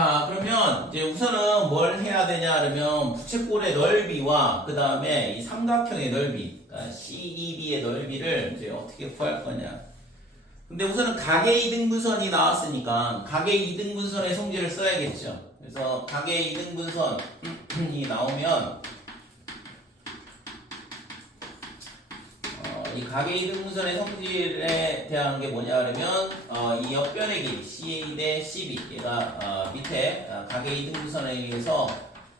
자, 그러면 이제 우선은 뭘 해야 되냐 그러면 부채꼴의 넓이와 그 다음에 이 삼각형의 넓이, 그러니까 CEB의 넓이를 이제 어떻게 구할 거냐. 근데 우선은 각의 이등분선이 나왔으니까 각의 이등분선의 성질을 써야겠죠. 그래서 각의 이등분선이 나오면 이 각의 이등분선의 성질에 대한 게 뭐냐 그러면 이 옆변의 길이 CA 대 CB 얘가 밑에 각의 이등분선에 의해서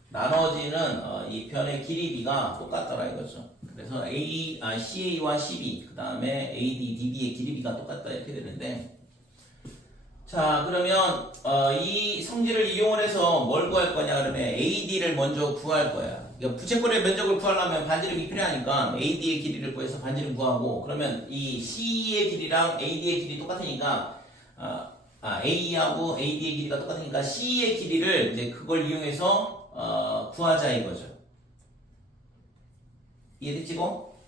나눠지는 이 변의 길이 B가 똑같더라 이거죠. 그래서 CA와 CB 그 다음에 AD, DB의 길이 B가 똑같다 이렇게 되는데, 자 그러면 이 성질을 이용해서 뭘 구할 거냐 그러면 AD를 먼저 구할 거야. 그러니까 부채꼴의 면적을 구하려면 반지름이 필요하니까 AD의 길이를 구해서 반지름 구하고, 그러면 이 CE의 길이랑 AD의 길이 똑같으니까 A하고 AD의 길이가 똑같으니까 CE의 길이를 이제 그걸 이용해서 구하자 이거죠. 이해됐지고?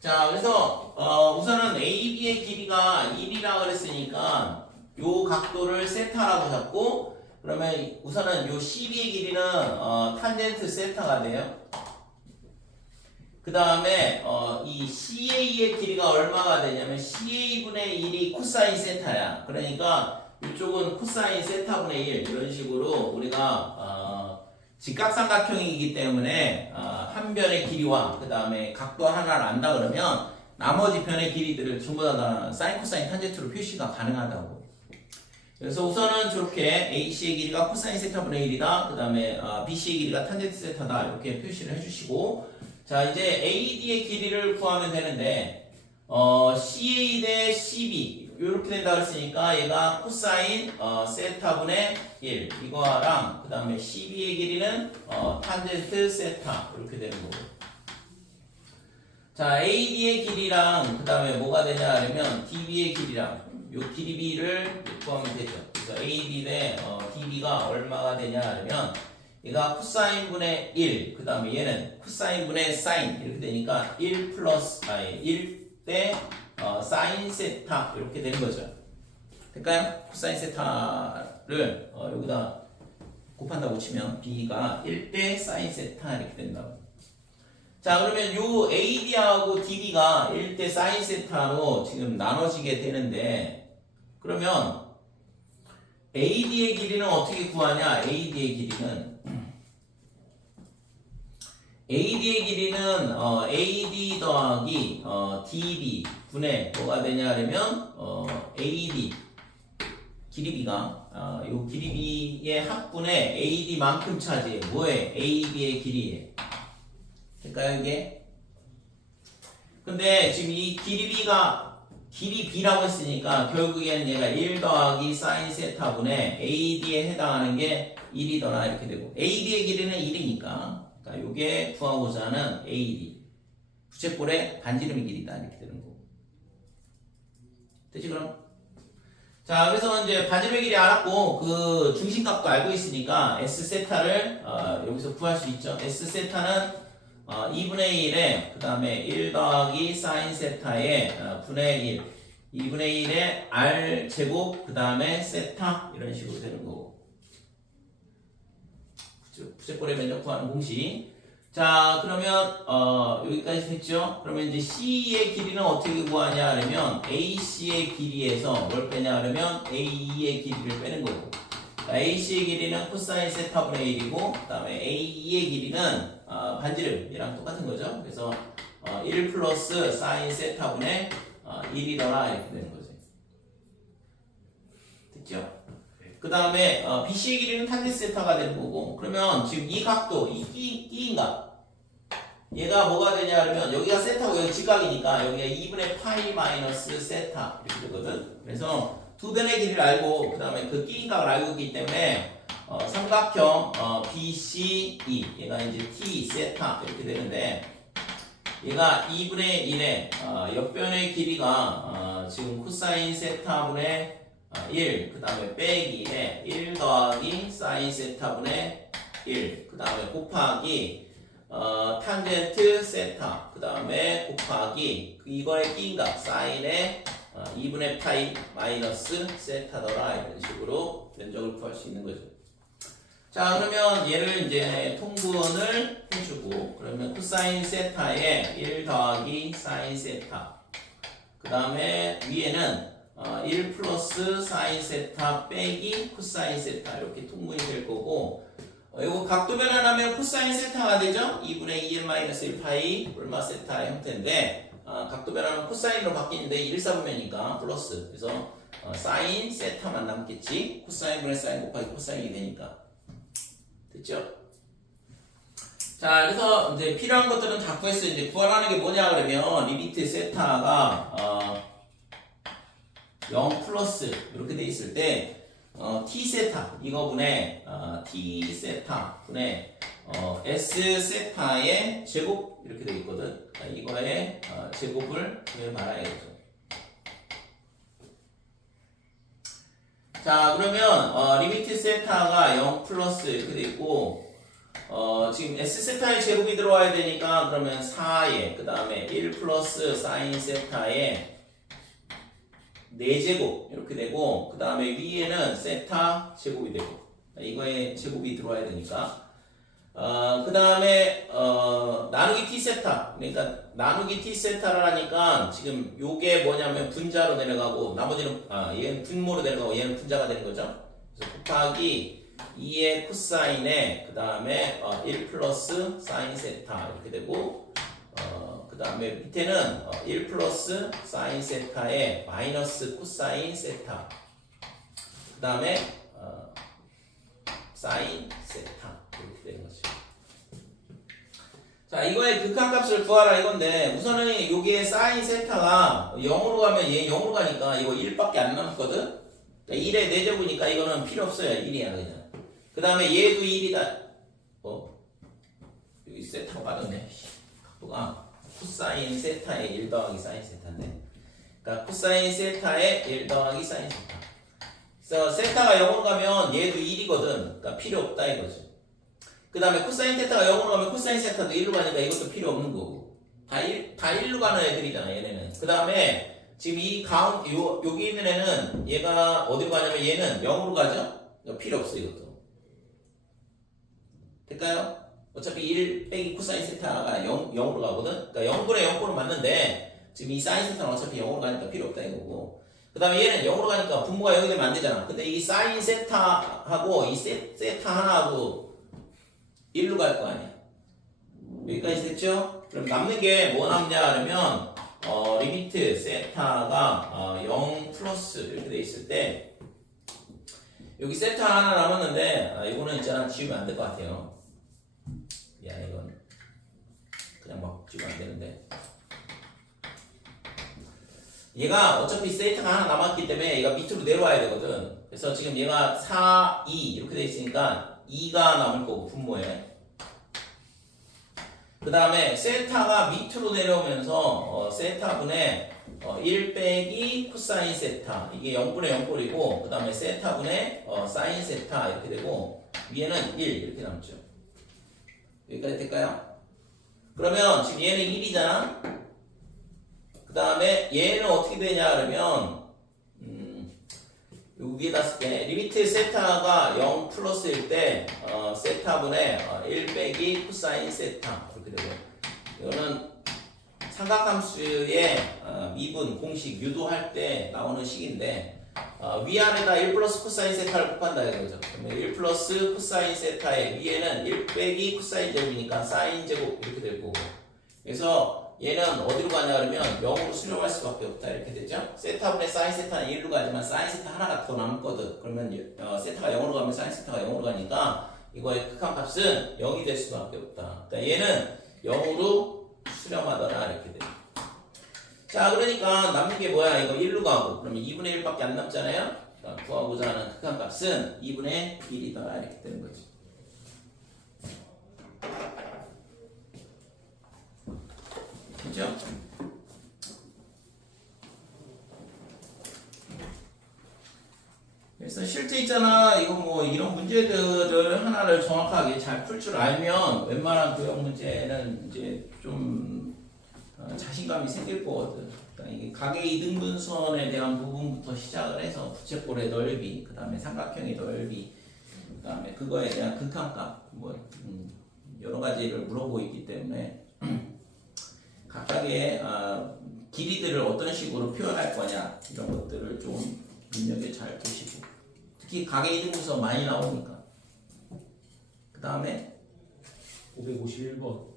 자 그래서 우선은 AB의 길이가 1이라 그랬으니까 요 각도를 세타라고 잡고, 그러면 우선은 요 CB의 길이는 탄젠트 세타가 돼요. 그 다음에 이 CA의 길이가 얼마가 되냐면 CA분의 1이 코사인 세타야. 그러니까 이쪽은 코사인 세타분의 1 이런 식으로 우리가 직각삼각형이기 때문에 한 변의 길이와 그 다음에 각도 하나를 안다 그러면 나머지 변의 길이들을 전부 다 사인 코사인 탄젠트로 표시가 가능하다고. 그래서 우선은 저렇게 AC의 길이가 코사인 세타분의 1이다. 그 다음에 BC의 길이가 탄젠트 세타다. 이렇게 표시를 해주시고, 자 이제 AD의 길이를 구하면 되는데 CA 대 CB 이렇게 된다 그랬으니까 얘가 코사인 세타분의 1 이거랑 그 다음에 CB의 길이는 탄젠트 세타 이렇게 되는 거고, 자 AD의 길이랑 그 다음에 뭐가 되냐 하면 DB의 길이랑 요 길이 B를 구하면 되죠. 그래서 AD 대 DB가 얼마가 되냐 하면 얘가 코사인분의 1, 그 다음에 얘는 코사인분의 사인 이렇게 되니까 1 플러스 1 대 사인 세타 이렇게 되는 거죠. 될까요? 코사인 세타를 여기다 곱한다고 치면 B가 1 대 사인 세타 이렇게 된다고. 자 그러면 요 AD하고 DB가 1 대 사인 세타로 지금 나눠지게 되는데, 그러면 AD의 길이는 어떻게 구하냐? AD의 길이는 AD 더하기 DB 분의 뭐가 되냐 하면 AD 길이비가 요 길이비의 합분의 AD만큼 차지해. 뭐에? AB의 길이에. 될까요 이게? 근데 지금 이 길이비가 길이 B라고 했으니까 결국에는 얘가 1 더하기 사인 세타분의 AD에 해당하는 게 1이더라 이렇게 되고, AB의 길이는 1이니까 그러니까 요게 구하고자 하는 AD 부채꼴의 반지름의 길이다 이렇게 되는 거고. 되지 그럼? 자 그래서 이제 반지름의 길이 알았고 그 중심값도 알고 있으니까 S 세타를 여기서 구할 수 있죠. S 세타는 2분의 1에 그 다음에 1 더하기 사인 세타의 분의 1 2분의 1에 R 제곱 그 다음에 세타 이런 식으로 되는 거고, 부채꼴의 면적 구하는 공식. 자 그러면 여기까지 됐죠. 그러면 이제 C의 길이는 어떻게 구하냐 하면 AC의 길이에서 뭘 빼냐 하면 AE의 길이를 빼는 거고, AC의 길이는 코사인 세타분의 1이고 그 다음에 AE의 길이는 반지름 얘랑 똑같은 거죠. 그래서 1 플러스 사인 세타분의 1이더라 이렇게 되는 거죠. 됐죠? 그 다음에 BC의 길이는 탄젠트 세타가 되는 거고, 그러면 지금 이 각도 이 끼인각 얘가 뭐가 되냐 하면 여기가 세타고 여기 직각이니까 여기가 2분의 파이 마이너스 세타 이렇게 되거든. 그래서 두 변의 길이를 알고 그 다음에 그 끼인각을 알고 있기 때문에 삼각형 BCE 얘가 이제 T 세타 이렇게 되는데, 얘가 2분의 1에 옆변의 길이가 지금 코사인 세타분의 1 그 다음에 빼기에 1 더하기 사인 세타분의 1 그 다음에 곱하기 탄젠트 세타 그 다음에 곱하기 이거의 끼인각 사인의 2분의 파이 마이너스 세타더라 이런 식으로 면적을 구할 수 있는 거죠. 자, 그러면 얘를 이제 통분을 해주고, 그러면 코사인 세타에 1 더하기 사인 세타. 그 다음에 위에는 1 플러스 사인 세타 빼기 코사인 세타. 이렇게 통분이 될 거고, 이거 각도 변환하면 코사인 세타가 되죠? 2분의 2n-1 파이 얼마 세타의 형태인데, 각도 변환은 코사인으로 바뀌는데 1사분면이니까 플러스. 그래서 사인 세타만 남겠지. 코사인분의 사인 곱하기 코사인이 되니까. 됐죠? 자, 그래서 이제 필요한 것들은 다 구했어요. 이제 구하라는 게 뭐냐 그러면 리미트 세타가 0 플러스 이렇게 돼 있을 때 t 세타 이거분의 t 세타 분의 s 세타의 제곱 이렇게 돼 있거든. 이거의 제곱을 구해말아야죠. 자, 그러면 리미트 세타가 0 플러스 이렇게 돼 있고 지금 s 세타의 제곱이 들어와야 되니까 그러면 4에 그 다음에 1 플러스 사인 세타의 4제곱 이렇게 되고 그 다음에 위에는 세타 제곱이 되고 이거의 제곱이 들어와야 되니까 그 다음에 나누기 t 세타 그러니까 나누기 t 세타를 하니까 지금 요게 뭐냐면 분자로 내려가고 나머지는 얘는 분모로 내려가고 얘는 분자가 되는 거죠. 그래서 곱하기 2의 코사인에 그 다음에 1 플러스 사인 세타 이렇게 되고 그 다음에 밑에는 1 플러스 사인 세타에 마이너스 코사인 세타 그 다음에 사인 세타 이렇게 되는 거죠. 자, 이거의 극한값을 구하라 이건데 우선은 여기에 사인 세타가 0으로 가면 얘 0으로 가니까 이거 1밖에 안 남거든. 그러니까 1의 4제곱이니까 이거는 필요 없어요. 1이야 그냥. 그 다음에 얘도 1이다. 여기 세타가 빠졌네. 각도가 코사인 세타의 1 더하기 사인 세타인데 그러니까 코사인 세타의 1 더하기 사인 세타. 그래서 세타가 0으로 가면 얘도 1이거든. 그러니까 필요 없다 이거지. 그 다음에 코사인 세타가 0으로 가면 코사인 세타도 1로 가니까 이것도 필요 없는 거고 다 1로 가는 애들이잖아 얘네는. 그 다음에 지금 이 여기 있는 애는 얘가 어디로 가냐면 얘는 0으로 가죠? 필요 없어 이것도. 될까요? 어차피 1 빼기 코사인 세타가 0으로 가거든. 그러니까 0분의 0꼴은 맞는데 지금 이 사인 세타는 어차피 0으로 가니까 필요 없다 이거고. 그 다음에 얘는 0으로 가니까 분모가 0이 되면 안 되잖아. 근데 이 사인 세타하고 이 세타 하나하고 1로 갈 거 아니야. 여기까지 됐죠? 그럼 남는 게 뭐 남냐 그러면 리미트 세타가 0 플러스 이렇게 돼 있을 때 여기 세타 하나 남았는데 이거는 있잖아 지우면 안 될 것 같아요. 미안해 이건 그냥 막 지우면 안 되는데 얘가 어차피 세타가 하나 남았기 때문에 얘가 밑으로 내려와야 되거든. 그래서 지금 얘가 4, 2 이렇게 돼 있으니까 2가 남을 거고 분모에 그 다음에 세타가 밑으로 내려오면서 세타분의 1 빼기 코사인 세타 이게 0분의 0꼴이고 그 다음에 세타분의 사인 세타 이렇게 되고 위에는 1 이렇게 남죠. 여기까지 될까요? 그러면 지금 얘는 1이잖아. 그 다음에 얘는 어떻게 되냐 그러면 여기에다 쓸게 리미트 세타가 0 플러스일 때 세타분의 1 빼기 코사인 세타 이렇게 되고 이거는 삼각함수의 미분 공식 유도할 때 나오는 식인데 위아래다 1 플러스 코사인 세타를 곱한다 이거죠. 그러면 1 플러스 코사인 세타의 위에는 1 빼기 코사인 제곱이니까 사인 제곱 이렇게 될 거고 그래서 얘는 어디로 가냐 그러면 0으로 수렴할 수밖에 없다 이렇게 되죠. 세타분의 사인 세타는 1로 가지만 사인 세타 하나가 더 남거든. 그러면 세타가 0으로 가면 사인 세타가 0으로 가니까 이거의 극한값은 0이 될 수밖에 없다. 그러니까 얘는 0으로 수렴하더라 이렇게 돼. 자, 그러니까 남는 게 뭐야? 이거 1로 가고 그러면 2분의 1밖에 안 남잖아요. 그러니까 구하고자 하는 극한값은 2분의 1이다 이렇게 되는 거지. 그죠? 그래서 실제 있잖아 이거 뭐 이런 문제들을 하나를 정확하게 잘 풀 줄 알면 웬만한 교양 문제는 이제 좀 자신감이 생길 거거든. 그러니까 이게 가계 이등분선에 대한 부분부터 시작을 해서 부채꼴의 넓이, 그 다음에 삼각형의 넓이, 그다음에 그거에 대한 극한값 뭐 여러 가지를 물어보고 있기 때문에 각각의 길이들을 어떤 식으로 표현할 거냐 이런 것들을 좀 눈여겨 잘 보시고 특히 가계 이등분서 많이 나오니까 그 다음에 551번.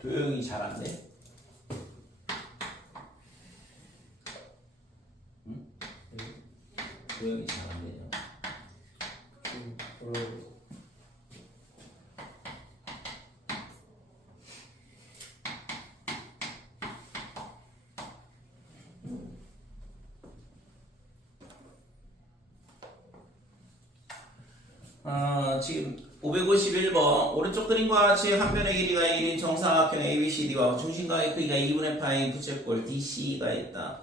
도형이 잘 안 돼? 응? 도형이 잘 안 되죠. 지금 551번 오른쪽 그림과 같이 한 변의 길이가 1인 정사각형 ABCD와 중심각의 크기가 2분의 파인 부채꼴 DC가 있다.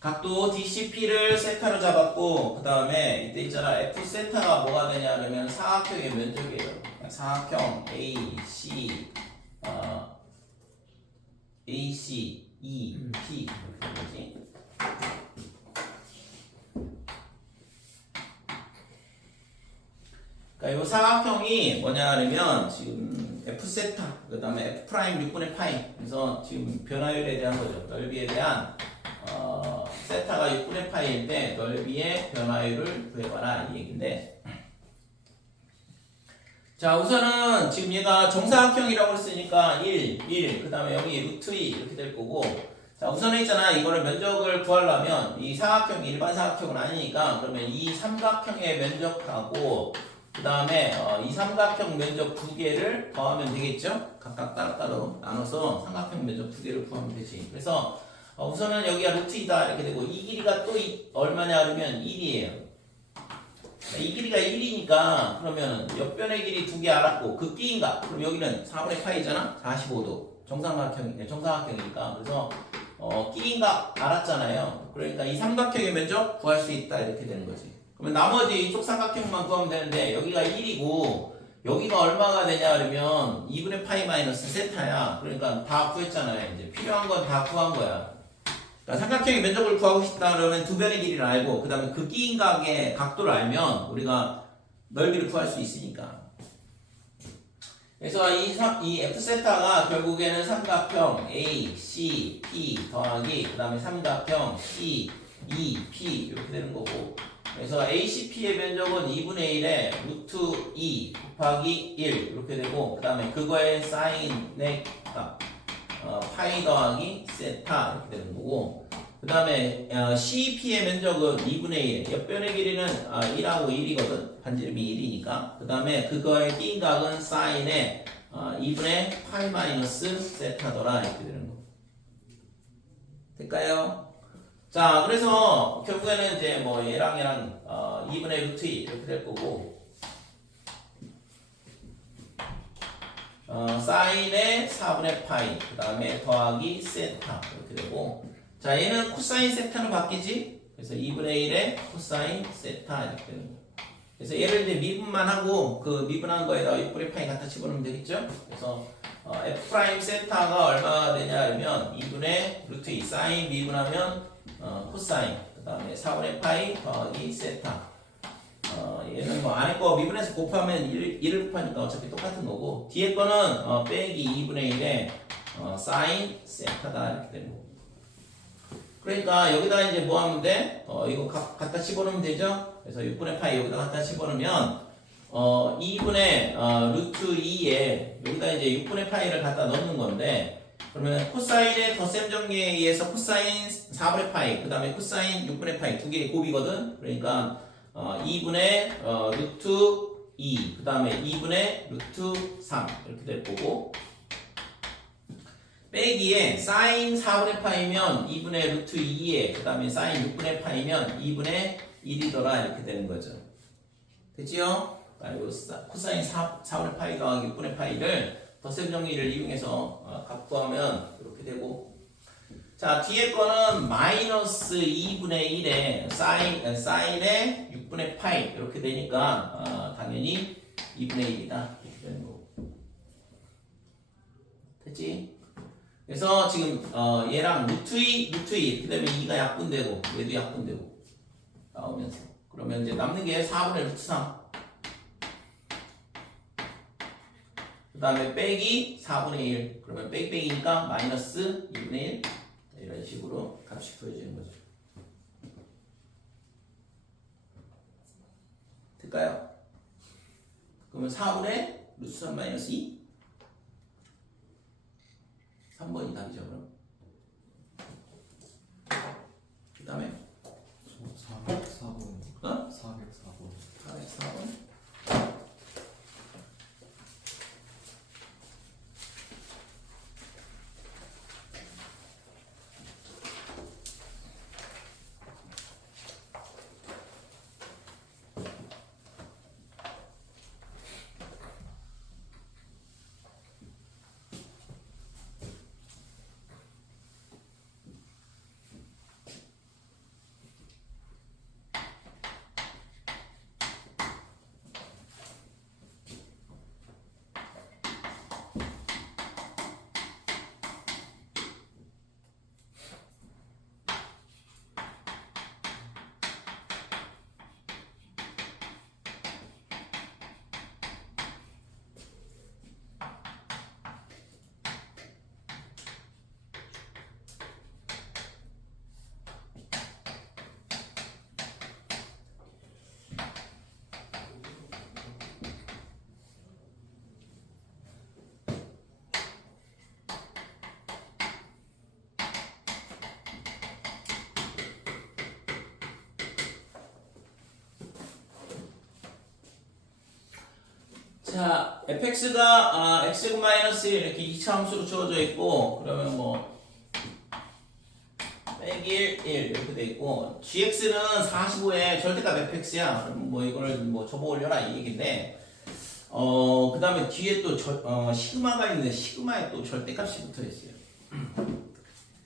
각도 DCP를 세타로 잡았고 그 다음에 이때 있잖아 F 세타가 뭐가 되냐 그러면 사각형의 면적이에요. 사각형 AC AC E P 이렇게 되는 거지. 그러니까 이 사각형이 뭐냐 하면 지금 F 세타 그 다음에 F 프라임 6분의 파이 그래서 지금 변화율에 대한 거죠. 넓이에 대한 세타가 6분의 파이인데 넓이의 변화율을 구해봐라 이 얘기인데 자 우선은 지금 얘가 정사각형이라고 했으니까 1, 그 다음에 여기 루트 2 이렇게 될 거고 자 우선은 있잖아 이거를 면적을 구하려면 이 사각형이 일반 사각형은 아니니까 그러면 이 삼각형의 면적하고 그 다음에 이 삼각형 면적 두 개를 더하면 되겠죠? 각각 따로따로 나눠서 삼각형 면적 두 개를 구하면 되지. 그래서 우선은 여기가 루트 2다 이렇게 되고 이 길이가 또 얼마냐 그러면 1이에요. 이 길이가 1이니까 그러면 옆변의 길이 두 개 알았고 그 끼인가? 그럼 여기는 4분의 파이잖아? 45도. 정사각형이니까. 그래서 끼인가 알았잖아요. 그러니까 이 삼각형의 면적 구할 수 있다 이렇게 되는 거지. 그러면 나머지 이쪽 삼각형만 구하면 되는데 여기가 1이고 여기가 얼마가 되냐 그러면 2분의 파이 마이너스 세타야. 그러니까 다 구했잖아요. 이제 필요한 건 다 구한 거야. 그러니까 삼각형의 면적을 구하고 싶다 그러면 두 변의 길이를 알고 그 다음에 그 끼인각의 각도를 알면 우리가 넓이를 구할 수 있으니까. 그래서 이 F세타가 결국에는 삼각형 A, C, P 더하기 그 다음에 삼각형 C, E, P 이렇게 되는 거고 그래서 ACP의 면적은 2분의 1에 루트 2 곱하기 1 이렇게 되고 그 다음에 그거의 사인의 값 파이 더하기 세타 이렇게 되는 거고 그 다음에 CP의 면적은 2분의 1 옆변의 길이는 1하고 1이거든 반지름이 1이니까 그 다음에 그거의 끼인각은 사인의 2분의 파이 마이너스 세타더라 이렇게 되는 거 될까요? 자, 그래서 결국에는 이제 뭐 얘랑 2분의 루트 2 이렇게 될 거고 사인의 4분의 파이 그 다음에 더하기 세타 이렇게 되고 자 얘는 코사인 세타로 바뀌지 그래서 2분의 1의 코사인 세타 이렇게 되는 거 그래서 얘를 이제 미분만 하고 그 미분한 거에다 6분의 파이 갖다 집어넣으면 되겠죠 그래서 F 프라임 세타가 얼마가 되냐 그러면 2분의 루트 2 사인 미분하면 코사인 그 다음에 4분의 파이 더하기 세타 얘는 뭐 안에 거 미분해서 곱하면 1을 곱하니까 어차피 똑같은 거고 뒤에 거는 빼기 2분의 1에 사인 세타다 이렇게 되는 거고 그러니까 여기다 이제 뭐 하면 돼? 이거 갖다 집어넣으면 되죠? 그래서 6분의 파이 여기다 갖다 집어넣으면 2분의 루트 2에 여기다 이제 6분의 파이를 갖다 넣는 건데 그러면 코사인의 덧셈 정리에 의해서 코사인 4분의 파이 그 다음에 코사인 6분의 파이 두 개의 곱이거든 그러니까 2분의 루트 2 그 다음에 2분의 루트 3 이렇게 될 거고 빼기에 사인 4분의 파이면 2분의 루트 2에 그 다음에 사인 6분의 파이면 2분의 1이더라 이렇게 되는 거죠 됐지요? 그리고 코사인 4분의 파이 더하기 6분의 파이를 덧셈 정리를 이용해서 값구하면 이렇게 되고, 자 뒤에 거는 마이너스 2분의 1에 사인에 6분의 파이 이렇게 되니까 당연히 2분의 1이다 이렇게 되는 거고. 됐지? 그래서 지금 얘랑 루트 2 그 다음에 2가 약분되고 얘도 약분되고 나오면서, 그러면 이제 남는 게 4분의 루트 3 그 다음에 빼기 4분의 1, 그러면 빼기니까 마이너스 2분의 1, 이런 식으로 값이 구해지는 거죠. 될까요? 그러면 4분의 루트 3 마이너스 2, 3번이 답이죠. 그럼 그 다음에 404번. 어? 404번. 404번. 자, fx가 x제곱 마이너스 1 이렇게 2차 함수로 주어져 있고, 그러면 뭐 빼기 1 이렇게 돼 있고, gx는 45에 절대값 fx야. 그럼 뭐 이거를 뭐 접어 올려라 이 얘기인데, 그 다음에 뒤에 또 시그마가 있는데 시그마에 또 절대값이 붙어 있어요.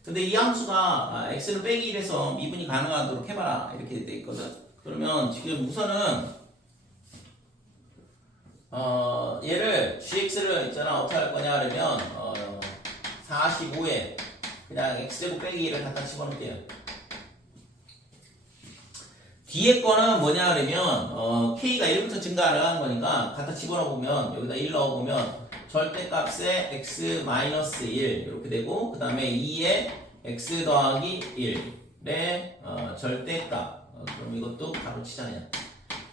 근데 이 함수가 x는 빼기 1에서 미분이 가능하도록 해봐라 이렇게 돼 있거든. 그러면 지금 우선은 얘를 gx를 있잖아 어떻게 할 거냐 그러면 45에 그냥 x제곱 빼기 1을 갖다 집어넣을게요. 뒤에 거는 뭐냐 그러면 k가 1부터 증가하는 거니까 갖다 집어넣어보면 여기다 1 넣어보면 절대값에 x-1 이렇게 되고, 그 다음에 2에 x 더하기 1의 절대값, 그럼 이것도 바로 치잖아요.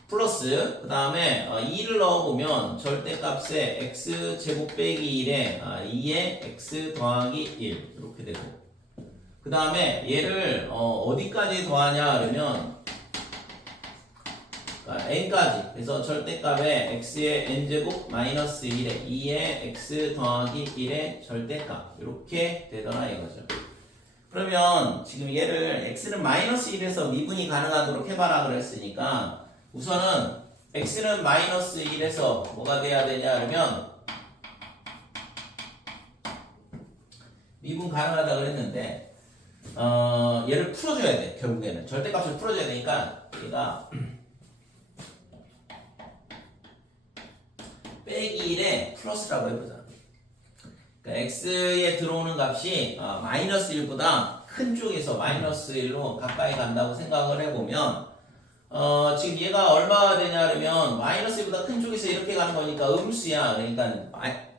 플러스 그 다음에 2를 넣어보면 절대값에 x제곱 빼기 1에 2에 x 더하기 1 이렇게 되고, 그 다음에 얘를 어디까지 더하냐 그러면 n까지. 그래서 절대값에 x의 n제곱 마이너스 1에 2의 x 더하기 1의 절대값 이렇게 되더라 이거죠. 그러면 지금 얘를 x는 마이너스 1에서 미분이 가능하도록 해봐라 그랬으니까 우선은 x는 마이너스 1에서 뭐가 돼야 되냐 그러면 미분 가능하다 그랬는데 얘를 풀어줘야 돼. 결국에는 절대값을 풀어줘야 되니까 얘가 빼기 1에 플러스라고 해보자. 그러니까 x에 들어오는 값이 마이너스 1보다 큰 쪽에서 마이너스 1로 가까이 간다고 생각을 해보면 지금 얘가 얼마가 되냐 그러면 마이너스 1보다 큰 쪽에서 이렇게 가는 거니까 음수야. 그러니까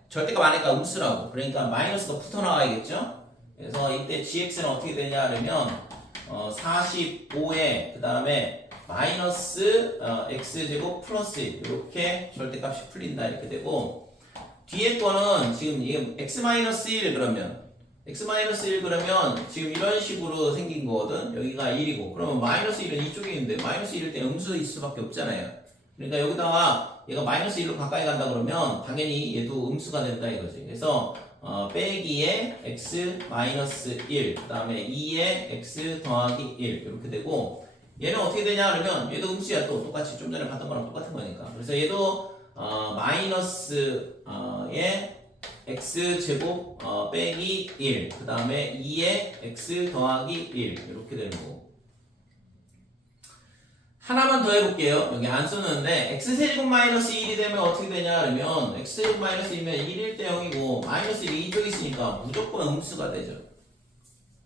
절대값 안니까 음수라고. 그러니까 마이너스가 붙어 나와야겠죠. 그래서 이때 gx는 어떻게 되냐 그러면 45에 그 다음에 마이너스 x제곱 플러스 1 이렇게 절대값이 풀린다 이렇게 되고, 뒤에 거는 지금 이게 x-1 그러면 x-1 그러면 지금 이런 식으로 생긴 거거든. 여기가 1이고 그러면 마이너스 1은 이쪽에 있는데 마이너스 1일 때 음수일 수밖에 없잖아요. 그러니까 여기다가 얘가 마이너스 1로 가까이 간다 그러면 당연히 얘도 음수가 된다 이거지. 그래서 빼기에 x-1 그 다음에 2에 x 더하기 1 이렇게 되고, 얘는 어떻게 되냐 그러면 얘도 음수야. 또 똑같이 좀 전에 봤던 거랑 똑같은 거니까. 그래서 얘도 마이너스 의 x제곱 빼기 1 그 다음에 2의 x 더하기 1 이렇게 되는 거고. 하나만 더 해볼게요. 여기 안 썼는데 x세제곱 마이너스 1이 되면 어떻게 되냐 그러면 x세제곱 마이너스 1이면 1일 때 0이고 마이너스 1이 이쪽에 있으니까 무조건 음수가 되죠.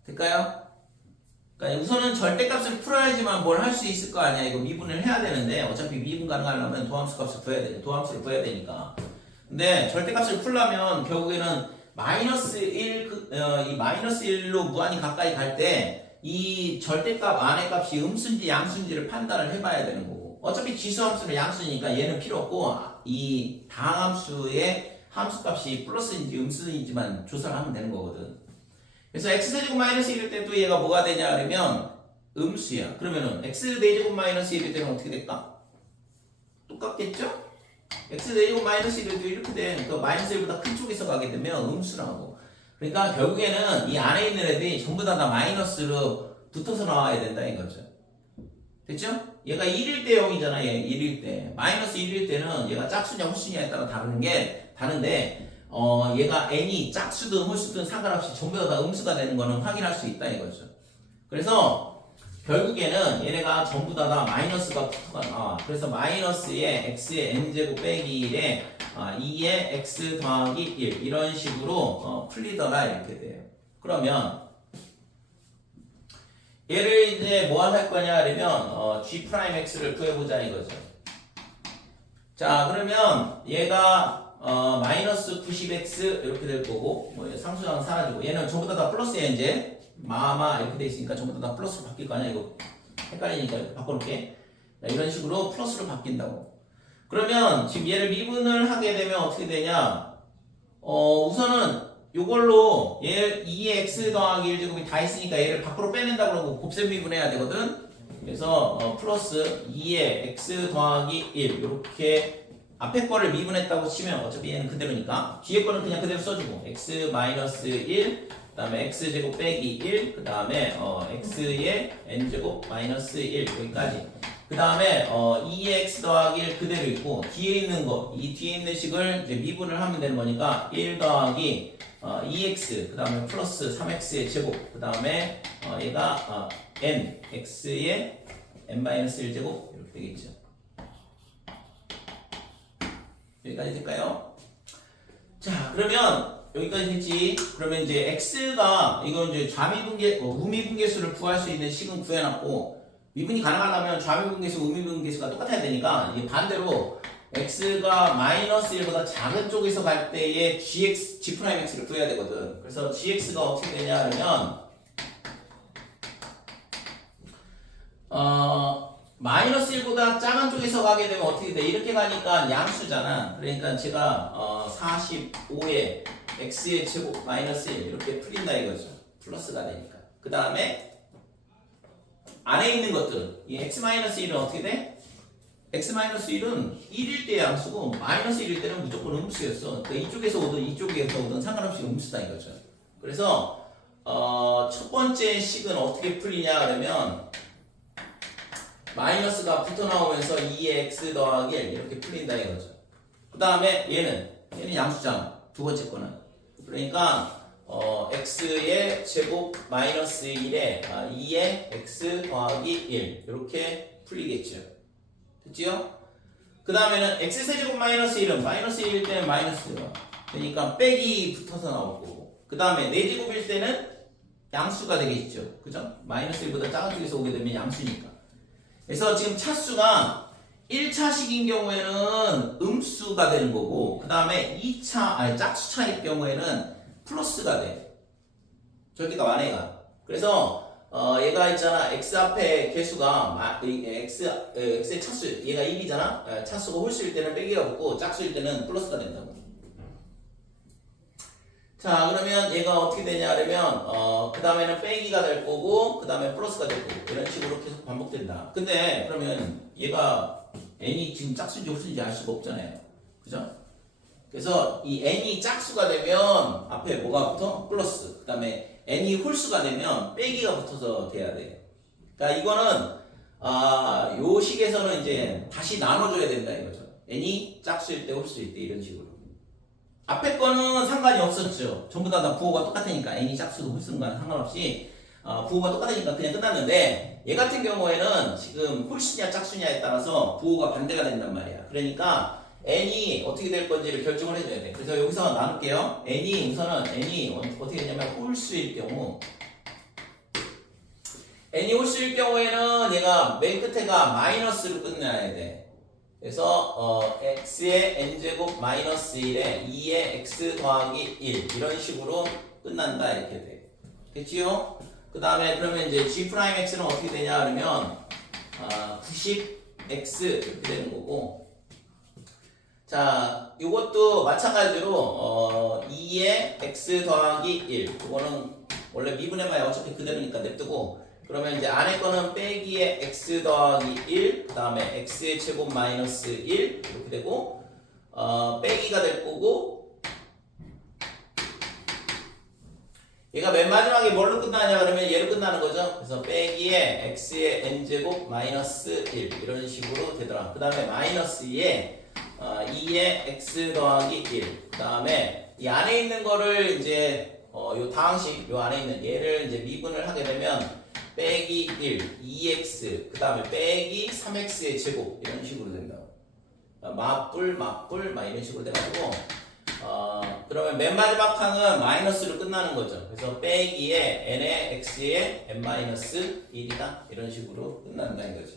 될까요? 그러니까 우선은 절대값을 풀어야지만 뭘 할 수 있을 거 아니야. 이거 미분을 해야 되는데 어차피 미분 가능하려면 도함수 값을 구해야 돼. 도함수를 구해야 되니까. 근데 절대값을 풀려면 결국에는 마이너스 1, 이 마이너스 1로 무한히 가까이 갈 때 이 절대값 안의 값이 음수인지 양수인지를 판단을 해봐야 되는 거고. 어차피 지수함수는 양수니까 얘는 필요 없고 이 다항함수의 함수값이 플러스인지 음수인지만 조사를 하면 되는 거거든. 그래서 x제곱 마이너스 1일 때 또 얘가 뭐가 되냐 그러면 음수야. 그러면은 x제곱 마이너스 1일 때는 어떻게 될까? 똑같겠죠? x제곱 마이너스 1일 때 이렇게 돼. 그 마이너스 1보다 큰 쪽에서 가게 되면 음수라고. 그러니까 결국에는 이 안에 있는 애들이 전부 다 마이너스로 붙어서 나와야 된다 이거죠. 됐죠? 얘가 1일 때 0이잖아. 얘 1일 때. 마이너스 1일 때는 얘가 짝수냐 홀수냐에 따라 다른데 얘가 n이 짝수든 홀수든 상관없이 전부 다 음수가 되는 거는 확인할 수 있다 이거죠. 그래서 결국에는 얘네가 전부 다 마이너스가 붙어가 나와. 그래서 마이너스의 x의 n제곱 빼기 1에 2의 x 더하기 1 이런 식으로 풀리더라 이렇게 돼요. 그러면 얘를 이제 뭐 할 거냐 그러면 g'x를 구해보자 이거죠. 자 그러면 얘가 마이너스 90x 이렇게 될 거고 뭐 상수항 사라지고 얘는 전부 다 플러스야 이제 마마 이렇게 돼 있으니까 전부 다 플러스로 바뀔 거 아니야. 이거 헷갈리니까 이렇게 바꿔놓을게. 이런 식으로 플러스로 바뀐다고. 그러면 지금 얘를 미분을 하게 되면 어떻게 되냐? 우선은 요걸로 얘 2의 x 더하기 1제곱이 다 있으니까 얘를 밖으로 빼낸다고 그러고 곱셈 미분해야 되거든. 그래서 플러스 2의 x 더하기 1 이렇게 앞에 거를 미분했다고 치면 어차피 얘는 그대로니까 뒤에 거는 그냥 그대로 써주고 x 마이너스 1 그 다음에 x제곱 빼기 1 그 다음에 x의 n제곱 마이너스 1 여기까지 그 다음에 2의 x 더하기 1 그대로 있고 뒤에 있는 거 이 뒤에 있는 식을 이제 미분을 하면 되는 거니까 1 더하기 2x 그 다음에 플러스 3x의 제곱 그 다음에 얘가 n x의 n-1제곱 이렇게 되겠죠. 여기까지 될까요? 자 그러면 여기까지 됐지. 그러면 이제 x가 이건 이제 좌미분계 우미분계수를 구할 수 있는 식은 구해놨고 미분이 가능하려면 좌미분계수 우미분계수가 똑같아야 되니까 이게 반대로 x가 마이너스 1보다 작은 쪽에서 갈 때의 g'x를 구해야 되거든. 그래서 gx가 어떻게 되냐 그러면 마이너스 1보다 작은 쪽에서 가게 되면 어떻게 돼? 이렇게 가니까 양수잖아. 그러니까 제가 45에 x의 제곱 마이너스 1 이렇게 풀린다 이거죠. 플러스가 되니까. 그 다음에 안에 있는 것들은 이 x-1은 어떻게 돼? x-1은 1일 때 양수고 마이너스 1일 때는 무조건 음수였어. 그러니까 이쪽에서 오든 상관없이 음수다 이거죠. 그래서 첫 번째 식은 어떻게 풀리냐 그러면 마이너스가 붙어 나오면서 2의 x 더하기 1 이렇게 풀린다 이거죠. 그 다음에 얘는 양수잖아. 두 번째 거는. 그러니까 x의 제곱 마이너스 1에 2의 x 더하기 1 이렇게 풀리겠죠. 됐지요? 그 다음에는 x세제곱 마이너스 1은 마이너스 1일 때는 마이너스가 그러니까 빼기 붙어서 나올 거고 그 다음에 4제곱일 때는 양수가 되겠죠. 그죠? 마이너스 1보다 작은 쪽에서 오게 되면 양수니까. 그래서 지금 차수가 1차식인 경우에는 음수가 되는 거고 그 다음에 2차 짝수차일 경우에는 플러스가 돼. 절대값 안에가. 그래서 얘가 있잖아. x 앞에 개수가 x의 차수 얘가 1이잖아. 차수가 홀수일 때는 빼기가 붙고 짝수일 때는 플러스가 된다고. 자 그러면 얘가 어떻게 되냐 그러면 그 다음에는 빼기가 될 거고 그 다음에 플러스가 될 거고 이런 식으로 계속 반복된다. 근데 그러면 얘가 n이 지금 짝수인지 홀수인지 알 수가 없잖아요. 그죠? 그래서 이 n이 짝수가 되면 앞에 뭐가 붙어? 플러스. 그 다음에 n이 홀수가 되면 빼기가 붙어서 돼야 돼. 그러니까 이거는 요 식에서는 이제 다시 나눠줘야 된다 이거죠. n이 짝수일 때 홀수일 때 이런 식으로. 앞에 거는 상관이 없었죠. 전부 다 부호가 똑같으니까 n이 짝수도 홀수인 건 상관없이 부호가 똑같으니까 그냥 끝났는데 얘 같은 경우에는 지금 홀수냐 짝수냐에 따라서 부호가 반대가 된단 말이야. 그러니까 n이 어떻게 될 건지를 결정을 해줘야 돼. 그래서 여기서 나눌게요. 우선은 n이 어떻게 되냐면 홀수일 경우 n이 홀수일 경우에는 얘가 맨 끝에가 마이너스로 끝나야 돼. 그래서 x의 n제곱 마이너스 1에 2의 x 더하기 1 이런 식으로 끝난다 이렇게 돼. 됐지요? 그 다음에 그러면 이제 g'x는 어떻게 되냐 그러면 90x 이렇게 되는 거고, 자 이것도 마찬가지로 2의 x 더하기 1 이거는 원래 미분해봐야 어차피 그대로니까 냅두고, 그러면 이제 안에 거는 빼기의 x 더하기 1, 그 다음에 x의 제곱 마이너스 1 이렇게 되고, 빼기가 될 거고, 얘가 맨 마지막에 뭘로 끝나냐 그러면 얘로 끝나는 거죠. 그래서 빼기의 x의 n제곱 마이너스 1 이런 식으로 되더라. 그 다음에 마이너스 2에 2의 x 더하기 1, 그 다음에 이 안에 있는 거를 이제 요 다항식 요 안에 있는 얘를 이제 미분을 하게 되면 빼기 1, 2x, 그 다음에 빼기 3x의 제곱 이런 식으로 된다. 맞불 막 이런 식으로 돼가지고 그러면 맨 마지막 항은 마이너스로 끝나는 거죠. 그래서 빼기에 n의 x의 n-1이다 이런 식으로 끝난다 이거죠.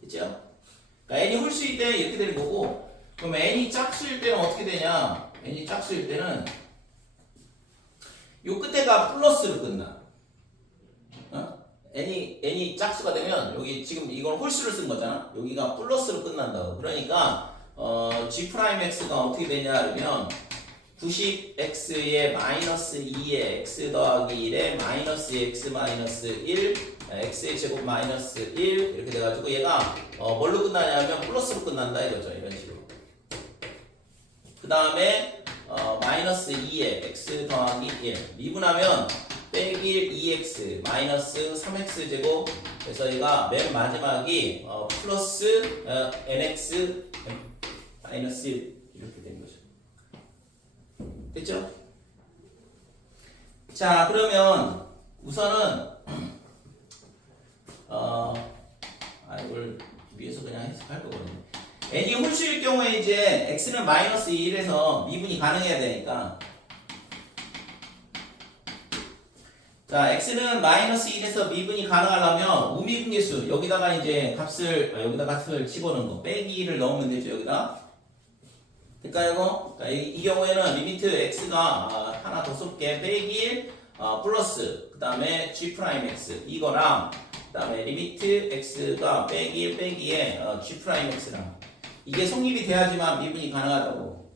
됐죠? 그러니까 n이 홀수일 때 이렇게 되는 거고, 그럼 n이 짝수일 때는 어떻게 되냐? n이 짝수일 때는 요 끝에가 플러스로 끝나. n이 짝수가 되면 여기 지금 이건 홀수를 쓴 거잖아. 여기가 플러스로 끝난다고. 그러니까 g'x가 어떻게 되냐 그러면 90x의 마이너스 2의 x 더하기 1에 마이너스 x 마이너스 1 x의 제곱 마이너스 1 이렇게 돼가지고 얘가 뭘로 끝나냐면 플러스로 끝난다 이거죠. 이런 식으로. 그 다음에 마이너스 2의 x 더하기 1 미분하면 빼기 2x 마이너스 3x 제곱, 그래서 얘가 맨 마지막이 플러스 nx 마이너스 1 이렇게 되는 거죠. 됐죠? 자 그러면 우선은 이걸 위에서 그냥 해석할 거거든요. n이 홀수일 경우에 이제 x는 마이너스 1에서 미분이 가능해야 되니까, 자, x는 마이너스 1에서 미분이 가능하려면 우미분계수 여기다가 이제 여기다 값을 집어넣는 거 빼기 1을 넣으면 되죠. 여기다 될까요 이거? 그러니까 이 경우에는 리미트 x가 하나 더 쏠게. 빼기 1 플러스 그 다음에 g'x 이거랑 그 다음에 리미트 x가 빼기 1 빼기에 g'x랑 이게 성립이 돼야지만 미분이 가능하다고.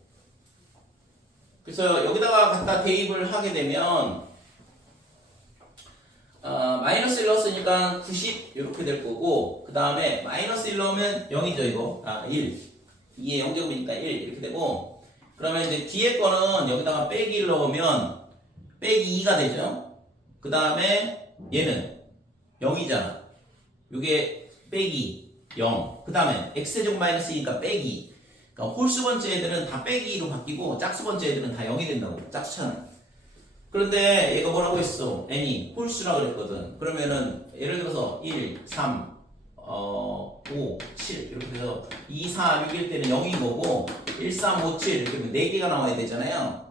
그래서 여기다가 갖다 대입을 하게 되면 마이너스 1 넣었으니까 90 이렇게 될 거고, 그 다음에 마이너스 1 넣으면 0이죠 이거. 1 2의 0제곱이니까 1 이렇게 되고, 그러면 이제 뒤에 거는 여기다가 빼기 1 넣으면 빼기 2가 되죠. 그 다음에 얘는 0이잖아. 요게 빼기 0. 그 다음에 x제곱 마이너스 2니까 빼기. 그러니까 홀수 번째 애들은 다 빼기 2로 바뀌고 짝수 번째 애들은 다 0이 된다고. 짝수차는. 그런데 얘가 뭐라고 했어? n이 홀수라 그랬거든. 그러면은 예를 들어서 1, 3, 5, 7 이렇게 해서 2, 4, 6일 때는 0인 거고 1, 3, 5, 7 이렇게 하면 4개가 나와야 되잖아요.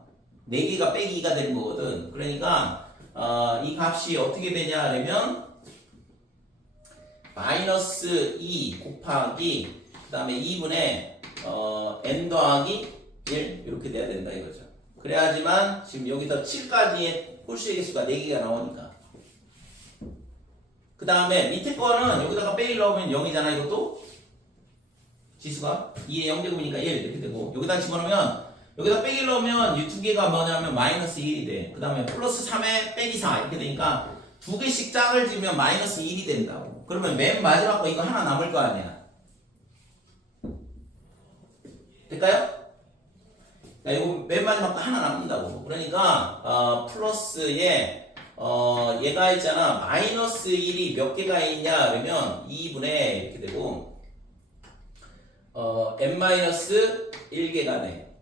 4개가 빼기 2가 되는 거거든. 그러니까 이 값이 어떻게 되냐 하면 마이너스 2 곱하기 그 다음에 2분의 n 더하기 1 이렇게 돼야 된다 이거죠. 그래야지만 지금 여기서 7까지의 홀수의 개수가 4개가 나오니까. 그 다음에 밑에 거는 여기다가 빼기 넣으면 0이잖아 이것도. 지수가 2의 0제곱이니까 1 이렇게 되고, 여기다 집어넣으면 여기다 빼기 넣으면 이 두 개가 뭐냐면 마이너스 1이 돼. 그 다음에 플러스 3에 빼기 4 이렇게 되니까 두 개씩 짝을 지으면 마이너스 1이 된다고. 그러면 맨 마지막 거 이거 하나 남을 거 아니야. 될까요? 이거 맨 마지막 거 하나 남는다고. 그러니까 플러스에 얘가 있잖아. 마이너스 1이 몇 개가 있냐 그러면 2분의 이렇게 되고 n-1개가 돼.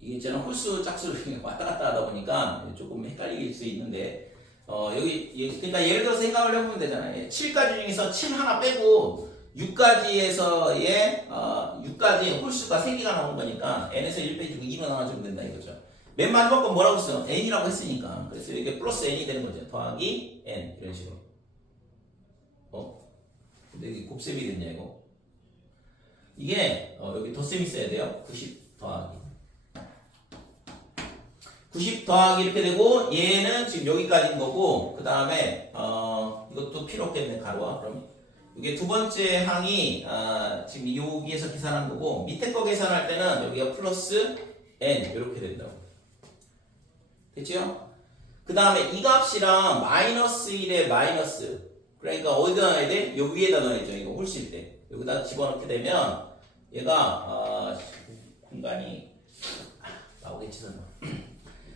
이게 있잖아. 홀수 짝수를 왔다 갔다 하다 보니까 조금 헷갈릴 수 있는데 그러니까 예를 들어서 생각을 해보면 되잖아. 7가지 중에서 7 하나 빼고 6가지에서의 6가지 홀수가 3개가 나온 거니까 n에서 1 빼주고 2로 나눠주면 된다 이거죠. 맨 마지막 건 뭐라고 써? n이라고 했으니까. 그래서 이게 플러스 n이 되는 거죠. 더하기 n 이런 식으로. 근데 이게 곱셈이 됐냐 이거? 이게 여기 덧셈이 있어야 돼요. 90 더하기 90 더하기 이렇게 되고 얘는 지금 여기까지인 거고 그 다음에 이것도 필요 없겠네 가로와. 그럼 이게 두 번째 항이 지금 여기에서 계산한 거고 밑에 거 계산할 때는 여기가 플러스 n 이렇게 된다고. 됐죠? 그 다음에 이 값이랑 마이너스 1에 마이너스 그러니까 어디다 넣어야 돼? 요 위에다 넣어야죠. 이거 홀수일 때 여기다 집어넣게 되면 얘가 공간이 나오겠지 설마.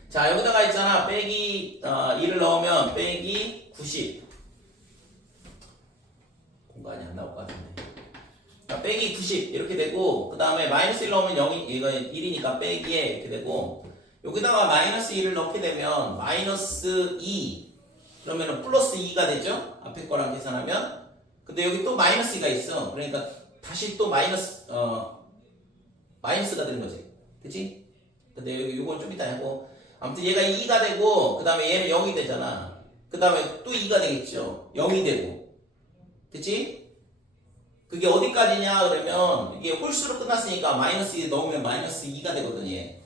자 여기다가 있잖아. 빼기 1을 넣으면 빼기 90 공간이 안 나올 것 같은데. 자, 빼기 90 이렇게 되고 그 다음에 마이너스 1 넣으면 0이 이거 1이니까 빼기에 이렇게 되고 여기다가 마이너스 2를 넣게 되면 마이너스 2 그러면 플러스 2가 되죠? 앞에 거랑 계산하면. 근데 여기 또 마이너스 2가 있어. 그러니까 다시 또 마이너스가 되는 거지. 그치? 근데 여기 요건 좀 이따 하고 아무튼 얘가 2가 되고 그 다음에 얘는 0이 되잖아. 그 다음에 또 2가 되겠죠. 0이 되고. 그치? 그게 어디까지냐 그러면 이게 홀수로 끝났으니까 마이너스 2 넣으면 마이너스 2가 되거든 얘.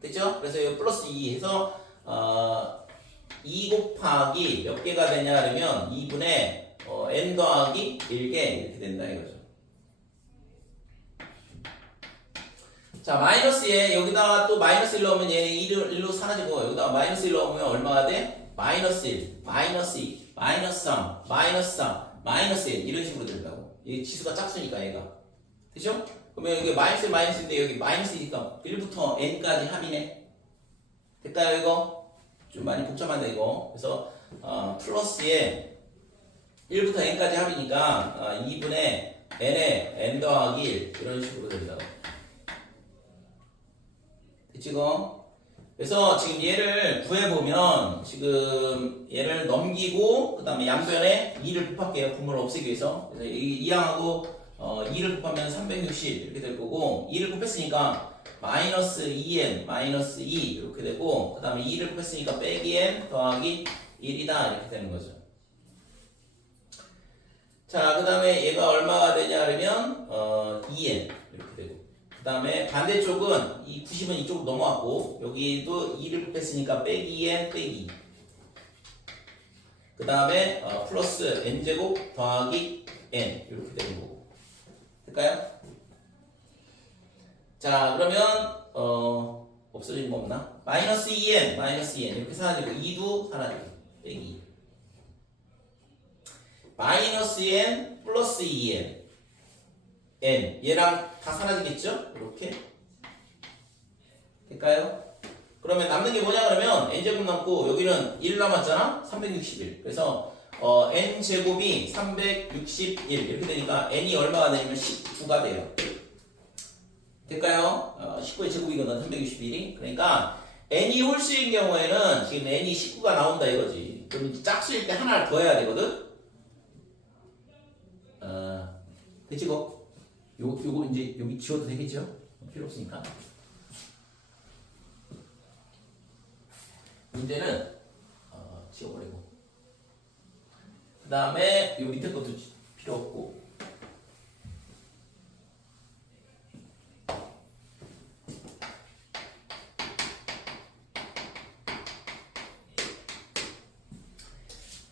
됐죠? 그래서 이 플러스 2 해서 2 곱하기 몇 개가 되냐 그러면 2분의 n 더하기 1개 이렇게 된다 이거죠. 자 마이너스에 여기다가 또 마이너스 1 넣으면 얘 1로 사라지고 여기다가 마이너스 1 넣으면 얼마가 돼? 마이너스 1, 마이너스 2, 마이너스 3, 마이너스 3, 마이너스 1 이런 식으로 된다고. 이 지수가 짝수니까 얘가. 그죠? 그러면 여기 마이너스 마이너스인데 여기 마이너스니까 1부터 n까지 합이네. 됐다요 이거? 좀 많이 복잡한데 이거. 그래서 플러스에 1부터 n까지 합이니까 2분의 n에 n 더하기 1 이런 식으로 된다고. 됐지 이거? 그래서 지금 얘를 구해보면 지금 얘를 넘기고 그 다음에 양변에 2를 곱할게요. 분모를 없애기 위해서. 그래서 이 양하고 2를 곱하면 360 이렇게 될 거고 2를 곱했으니까 마이너스 2n 마이너스 2 이렇게 되고 그 다음에 2를 곱했으니까 빼기 n 더하기 1이다 이렇게 되는 거죠. 자 그 다음에 얘가 얼마가 되냐 그러면 2n 이렇게 되고 그 다음에 반대쪽은 이 90은 이쪽으로 넘어왔고 여기도 2를 곱했으니까 빼기 n 빼기 그 다음에 플러스 n제곱 더하기 n 이렇게 되는 거고 될까요? 자 그러면 없어지는 거 없나? 마이너스 2n 마이너스 2n 이렇게 사라지고 2도 사라지고 빼기 마이너스 n 플러스 2n n 얘랑 다 사라지겠죠? 이렇게 될까요? 그러면 남는 게 뭐냐 그러면 n제곱 남고 여기는 1 남았잖아? 361 그래서 n제곱이 361 이렇게 되니까 n이 얼마가 되냐면 19가 돼요. 될까요? 19의 제곱이거든 361이. 그러니까 n이 홀수인 경우에는 지금 n이 19가 나온다 이거지. 그럼 이제 짝수일 때 하나를 더해야 되거든. 그치 거? 요거 이제 여기 지워도 되겠죠? 필요 없으니까. 문제는 지워버리고 그 다음에 요 밑에 것도 필요 없고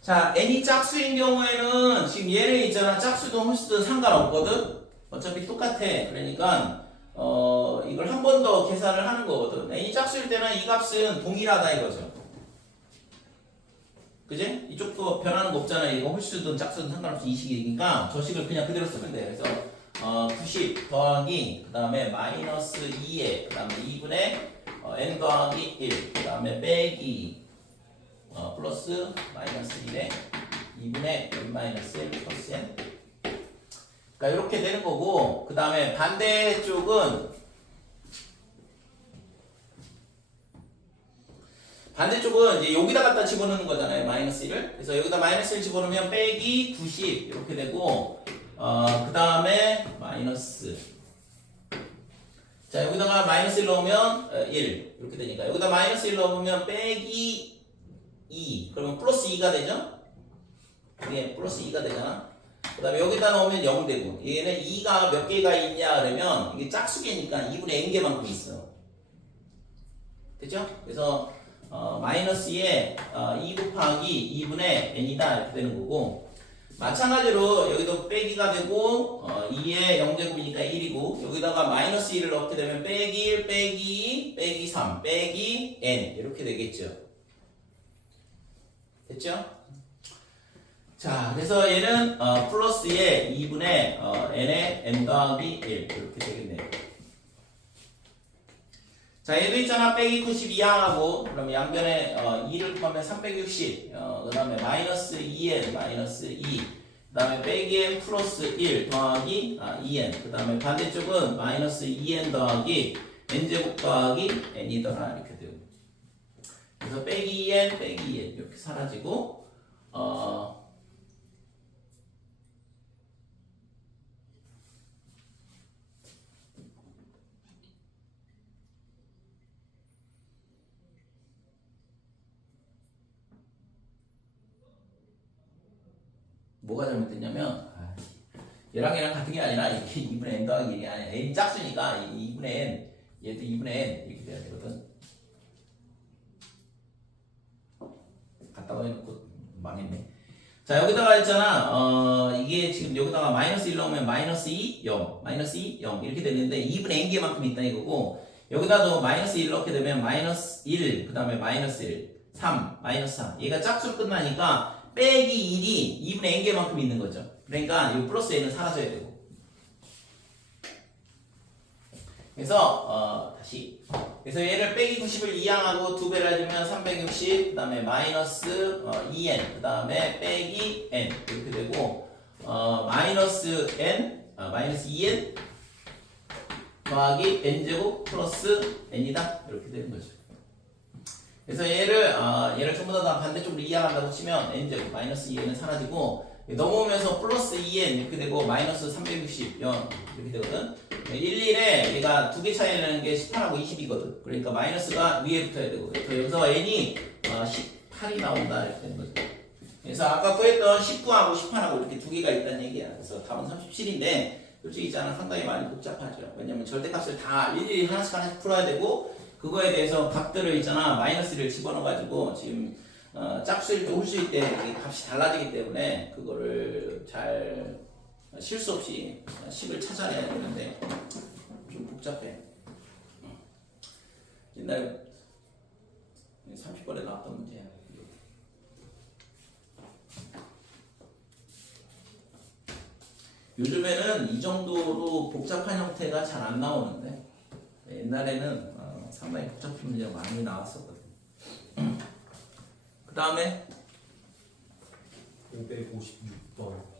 자 n이 짝수인 경우에는 지금 얘는 있잖아 짝수든 홀수든 상관없거든 어차피 똑같아. 그러니까 이걸 한 번 더 계산을 하는 거거든. n이 짝수일 때는 이 값은 동일하다 이거죠. 그지? 이쪽도 변하는 거 없잖아. 이거 홀수든 짝수든 상관없이 이 식이니까 저 식을 그냥 그대로 쓰면 돼. 그래서 90 더하기 그 다음에 마이너스 2에 그 다음에 2분의 n 더하기 1, 그 다음에 빼기 플러스 마이너스 1에 2분의 n 마이너스 1 플러스 n. 그러니까 이렇게 되는 거고, 그 다음에 반대쪽은 이제 여기다 갖다 집어넣는 거잖아요. 마이너스 1을. 그래서 여기다 마이너스 1 집어넣으면 빼기 90 이렇게 되고, 그 다음에 마이너스. 자, 여기다가 마이너스 1 넣으면 1 이렇게 되니까 여기다 마이너스 1 넣으면 빼기 2 그러면 플러스 2가 되죠? 이게 플러스 2가 되잖아. 그 다음에 여기다 넣으면 0 되고, 얘는 2가 몇 개가 있냐 그러면 이게 짝수개니까 2분의 n개만큼 있어. 됐죠? 그래서 마이너스에 2 곱하기 2분의 n이다 이렇게 되는 거고, 마찬가지로 여기도 빼기가 되고 2에 0제곱이니까 1이고, 여기다가 마이너스 1을 넣게 되면 빼기 1 빼기 2 빼기 3 빼기 n 이렇게 되겠죠. 됐죠? 자, 그래서 얘는 플러스에 2분의 n에 n 더하기 1 이렇게 되겠네요. 자, 얘도 있잖아. 빼기 90 이항하고, 그러면 양변에 2를 곱하면 360, 그 다음에 마이너스 2n 마이너스 2, 그 다음에 빼기 n 플러스 1 더하기 2n, 그 다음에 반대쪽은 마이너스 2n 더하기 n제곱 더하기 n이더라 이렇게 되고, 그래서 빼기 2n 빼기 2n 이렇게 사라지고, 뭐가 잘못됐냐면, 얘랑 같은 게 아니라 이렇게 2분의 n 더하기 1이 아니야. n이 짝수니까 2분의 n, 얘도 2분의 n 이렇게 돼야 되거든. 갖다가 해놓고 망했네. 자, 여기다가 있잖아. 이게 지금 여기다가 마이너스 1 넣으면 마이너스 2, 0, 마이너스 2, 0 이렇게 되는데 2분의 n개만큼 있다 이거고, 여기다도 마이너스 1 넣게 되면 마이너스 1, 그 다음에 마이너스 1, 3, 마이너스 3. 얘가 짝수로 끝나니까 빼기 1이 2분의 n개만큼 있는 거죠. 그러니까 이 플러스 n은 사라져야 되고. 그래서 다시. 그래서 얘를 빼기 90을 이항하고 2배를 해주면 360, 그 다음에 마이너스 2n, 그 다음에 빼기 n 이렇게 되고, 마이너스 n, 마이너스 2n 더하기 n제곱 플러스 n이다 이렇게 되는 거죠. 그래서 얘를 전부 다 반대쪽으로 이항한다고 치면 n제곱 마이너스 2n은 사라지고, 넘어오면서 플러스 2n 이렇게 되고 마이너스 360 0 이렇게 되거든. 11에 얘가 두 개 차이 나는 게 18하고 20이거든. 그러니까 마이너스가 위에 붙어야 되고, 여기서 n이 18이 나온다 이렇게 되는 거죠. 그래서 아까 구했던 19하고 18하고 이렇게 두 개가 있다는 얘기야. 그래서 답은 37인데 솔직히 있잖아, 상당히 많이 복잡하죠. 왜냐면 절대값을 다 일일이 하나씩 풀어야 되고, 그거에 대해서 값들을 있잖아, 마이너스를 집어넣어가지고 지금 짝수일 때 홀수일 때 값이 달라지기 때문에 그거를 잘 실수 없이 식을 찾아내야 되는데 좀 복잡해. 옛날에 30번에 나왔던 문제야. 요즘에는 이 정도로 복잡한 형태가 잘 안 나오는데, 옛날에는 상당히 복잡한 문제가 많이 나왔었거든. 그 다음에 556번.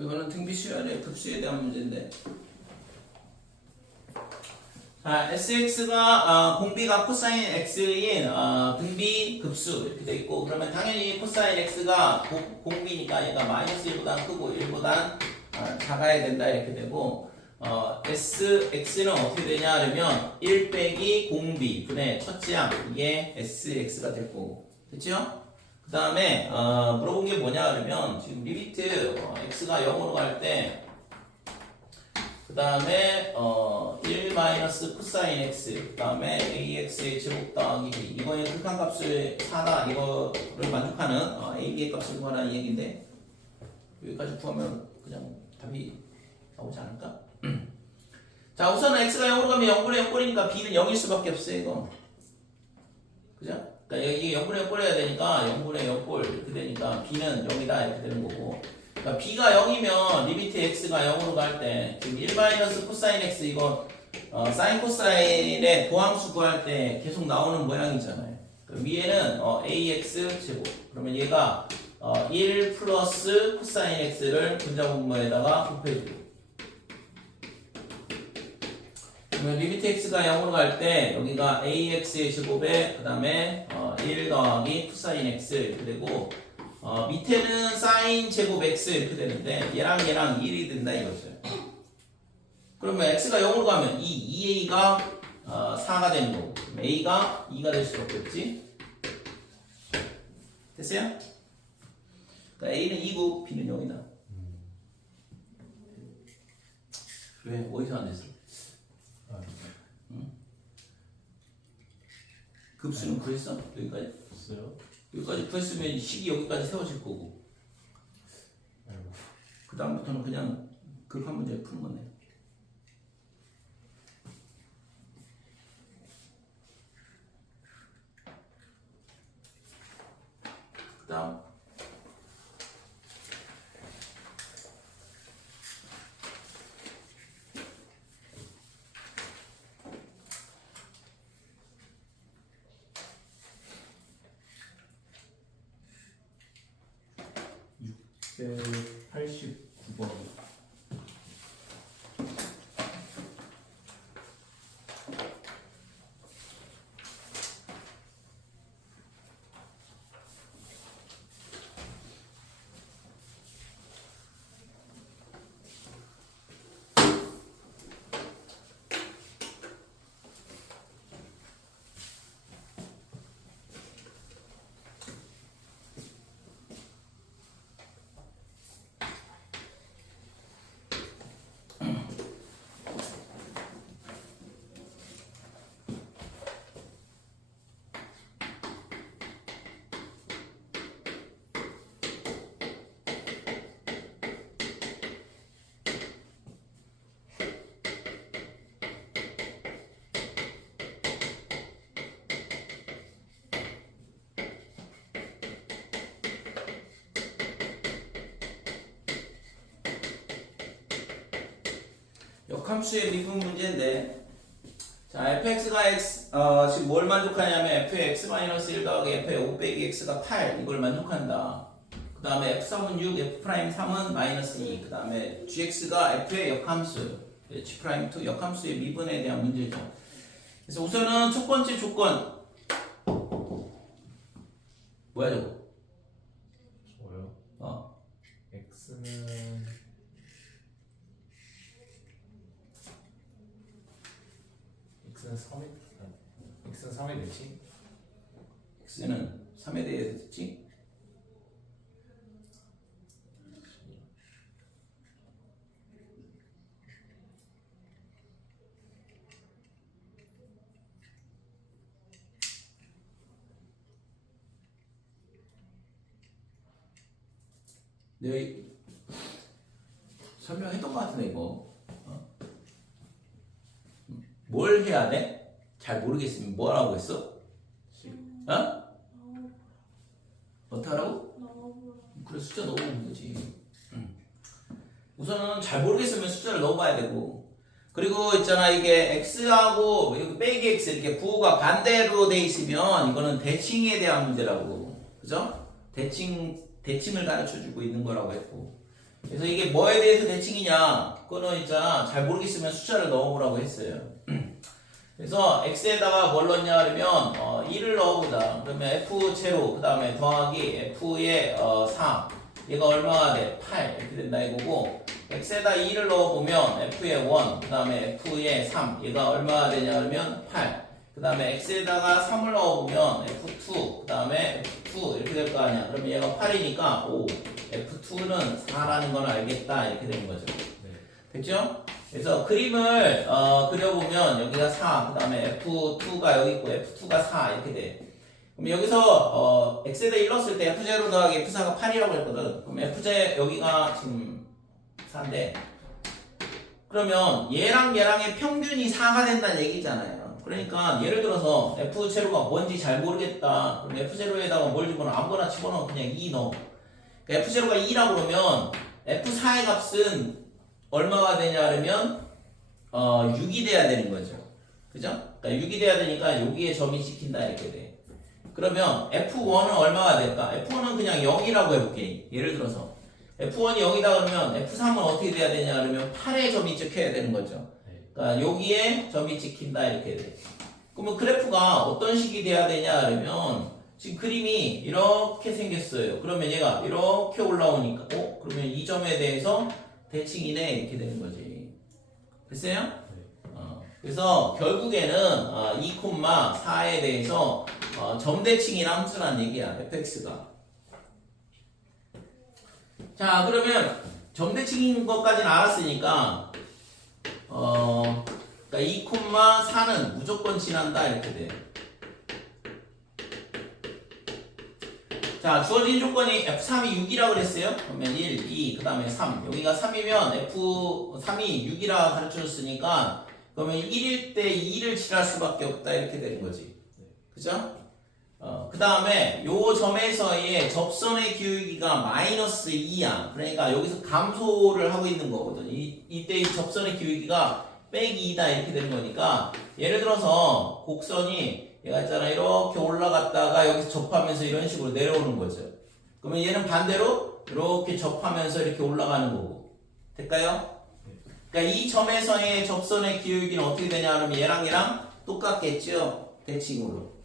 이거는 등비 수열의 급수에 대한 문제인데, 자, sx가 공비가 코사인 x인 등비 급수 이렇게 돼 있고, 그러면 당연히 코사인 x가 공비니까 얘가 마이너스 1보다 크고 1보다 작아야 된다 이렇게 되고, sx는 어떻게 되냐 하면 1 빼기 공비 분의 첫째 항, 이게 sx가 될 거고, 됐죠? 그 다음에 물어본 게 뭐냐 그러면 지금 리미트 x가 0으로 갈 때 그 다음에 1 마이너스 코사인 x 그 다음에 ax의 제곱 더하기 b 이거의 극한값을 4다 이거를 만족하는 ab의 값을 구하라는 얘기인데 여기까지 구하면 그냥 답이 나오지 않을까? 자 우선은 x가 0으로 가면 0분의 0꼴이니까 b는 0일 수밖에 없어요 이거 그죠? 그러니까 이게 0분의 0꼴 해야 되니까 0분의 0꼴 이렇게 되니까 b는 0이다 이렇게 되는 거고 그러니까 b가 0이면 리미트 x가 0으로 갈 때 지금 1 마이너스 코사인 x 이거 사인 코사인의 도함수 구할 때 계속 나오는 모양이잖아요 그럼 위에는 ax 제곱 그러면 얘가 1 플러스 코사인 x를 분자분모에다가 곱해주고 그러면 리미트 x가 0으로 갈 때 여기가 ax의 제곱에 그 다음에 1 더하기 코사인 x 이렇게 되고 밑에는 사인 제곱 x 이렇게 되는데 얘랑 1이 된다 이거죠. 그러면 x가 0으로 가면 이 2a가 4가 되는 거고 a가 2가 될 수가 없겠지? 됐어요? 그러니까 a는 2고 b는 0이다. 왜? 어디서 안 됐어? 급수는 구했어? 여기까지? 없어요? 여기까지 구했으면 식이 여기까지 세워질 거고 그 다음부터는 그냥 급한 문제 푸는 거네 그 다음 네, 89번. 역함수의 미분 문제인데 자 fx가 x 지금 뭘 만족하냐면 f의 x-1 더하기 f의 5 빼기 x가 8 이걸 만족한다 그 다음에 f3은 6 f'3은 마이너스 2 그 다음에 gx가 f의 역함수 g'2 역함수의 미분에 대한 문제죠 그래서 우선은 첫 번째 조건 뭐야 저거 저요? x는 x는 3의 대칭? x는 3에 대해서 듣지? 내가 설명했던 것 같은데 이거 뭘 해야 돼? 잘 모르겠으면 뭐라고 했어? 어떻게 하라고? 그래 숫자 넣어보면 되지 우선은 잘 모르겠으면 숫자를 넣어봐야 되고 그리고 있잖아 이게 x하고 여기 빼기 x 이렇게 부호가 반대로 돼 있으면 이거는 대칭에 대한 문제라고 그죠? 대칭을 가르쳐주고 있는 거라고 했고 그래서 이게 뭐에 대해서 대칭이냐 그거는 있잖아 잘 모르겠으면 숫자를 넣어보라고 했어요 그래서 x에다가 뭘 넣냐 그러면 1을 넣어보자 그러면 f 제로 그 다음에 더하기 f의 4 얘가 얼마가 돼? 8 이렇게 된다 이거고 x에다 2를 넣어보면 f의 1 그 다음에 f의 3 얘가 얼마가 되냐 그러면 8 그 다음에 x에다가 3을 넣어보면 f2 그 다음에 f2 이렇게 될 거 아니야. 그러면 얘가 8이니까 5 f2는 4라는 걸 알겠다 이렇게 되는 거죠. 됐죠? 그래서 그림을 그려보면 여기가 4 그 다음에 f2가 여기 있고 f2가 4 이렇게 돼. 그럼 여기서 x에다 1 넣었을 때 f0 더하기 f4가 8이라고 했거든. 그럼 f0 여기가 지금 4인데 그러면 얘랑 얘랑의 평균이 4가 된다는 얘기잖아요. 그러니까 예를 들어서 f0가 뭔지 잘 모르겠다. 그럼 f0에다가 뭘 집어넣어? 아무거나 집어넣어. 그냥 2 넣어. 그러니까 f0가 2라고 그러면 f4의 값은 얼마가 되냐 그러면 6이 돼야 되는 거죠. 그죠? 그러니까 6이 돼야 되니까 여기에 점이 찍힌다 이렇게 돼. 그러면 F1은 얼마가 될까? F1은 그냥 0이라고 해볼게. 예를 들어서 F1이 0이다 그러면 F3은 어떻게 돼야 되냐 그러면 8에 점이 찍혀야 되는 거죠. 그러니까 여기에 점이 찍힌다 이렇게 돼. 그러면 그래프가 어떤 식이 돼야 되냐 그러면 지금 그림이 이렇게 생겼어요. 그러면 얘가 이렇게 올라오니까 그러면 이 점에 대해서 대칭이네 이렇게 되는 거지. 됐어요? 그래서 결국에는 2,4에 대해서 점대칭이란 함수란 얘기야. fx가. 자 그러면 점대칭인 것까지는 알았으니까 그러니까 2,4는 무조건 지난다 이렇게 돼. 자 주어진 조건이 F3이 6이라고 그랬어요. 그러면 1, 2, 그 다음에 3 여기가 3이면 F3이 6이라 가르쳐줬으니까 그러면 1일 때 2를 칠할 수밖에 없다 이렇게 되는 거지. 그죠? 그 다음에 요 점에서의 접선의 기울기가 마이너스 2야. 그러니까 여기서 감소를 하고 있는 거거든. 이때 이 접선의 기울기가 빼기 2다 이렇게 되는 거니까 예를 들어서 곡선이 얘가 있잖아 이렇게 올라갔다가 여기서 접하면서 이런 식으로 내려오는 거죠. 그러면 얘는 반대로 이렇게 접하면서 이렇게 올라가는 거고. 될까요? 그러니까 이 점에서의 접선의 기울기는 어떻게 되냐 하면 얘랑 똑같겠죠. 대칭으로.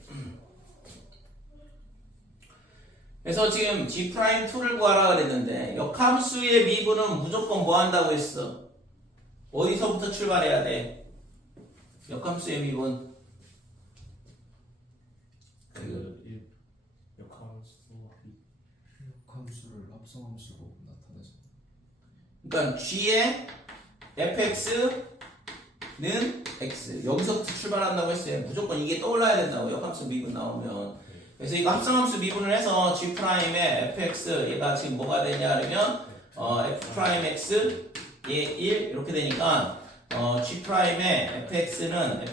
그래서 지금 G'2를 구하라 그랬는데 역함수의 미분은 무조건 뭐 한다고 했어? 어디서부터 출발해야 돼? 역함수의 미분 역함수를 합성함수로 나타내서 그러니까 G의 fx는 x 여기서부터 출발한다고 했어요. 무조건 이게 떠올라야 된다고 역함수 미분 나오면. 그래서 이거 합성함수 미분을 해서 G'의 fx 얘가 지금 뭐가 되냐 하면 f'x 얘 1 이렇게 되니까 G'의 fx는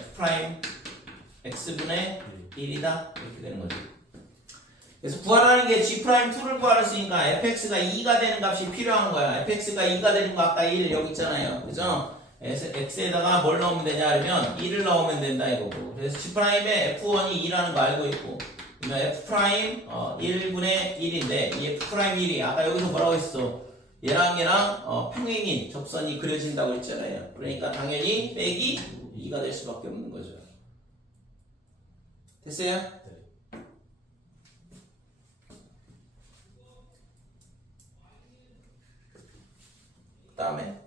f'x분의 1이다 이렇게 되는 거죠. 그래서 구하라는 게 G'2를 구하랬으니까 fx가 2가 되는 값이 필요한 거야. fx가 2가 되는 거 아까 1 여기 있잖아요. 그죠? x에다가 뭘 넣으면 되냐 하면 1을 넣으면 된다 이거고. 그래서 G'의 f1이 2라는 거 알고 있고 그러면 f' 1분의 1인데 이 f' 1이 아까 여기서 뭐라고 했어? 얘랑 평행인 접선이 그려진다고 했잖아요. 그러니까 당연히 빼기 2가 될 수밖에 없는 거죠. 됐어요? 그 다음에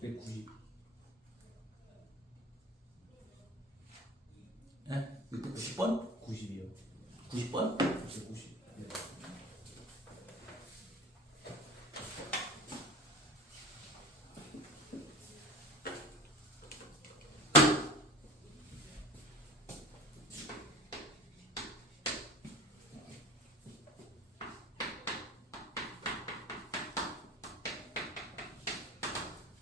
690 690번? 90이요. 90번? 90. 네.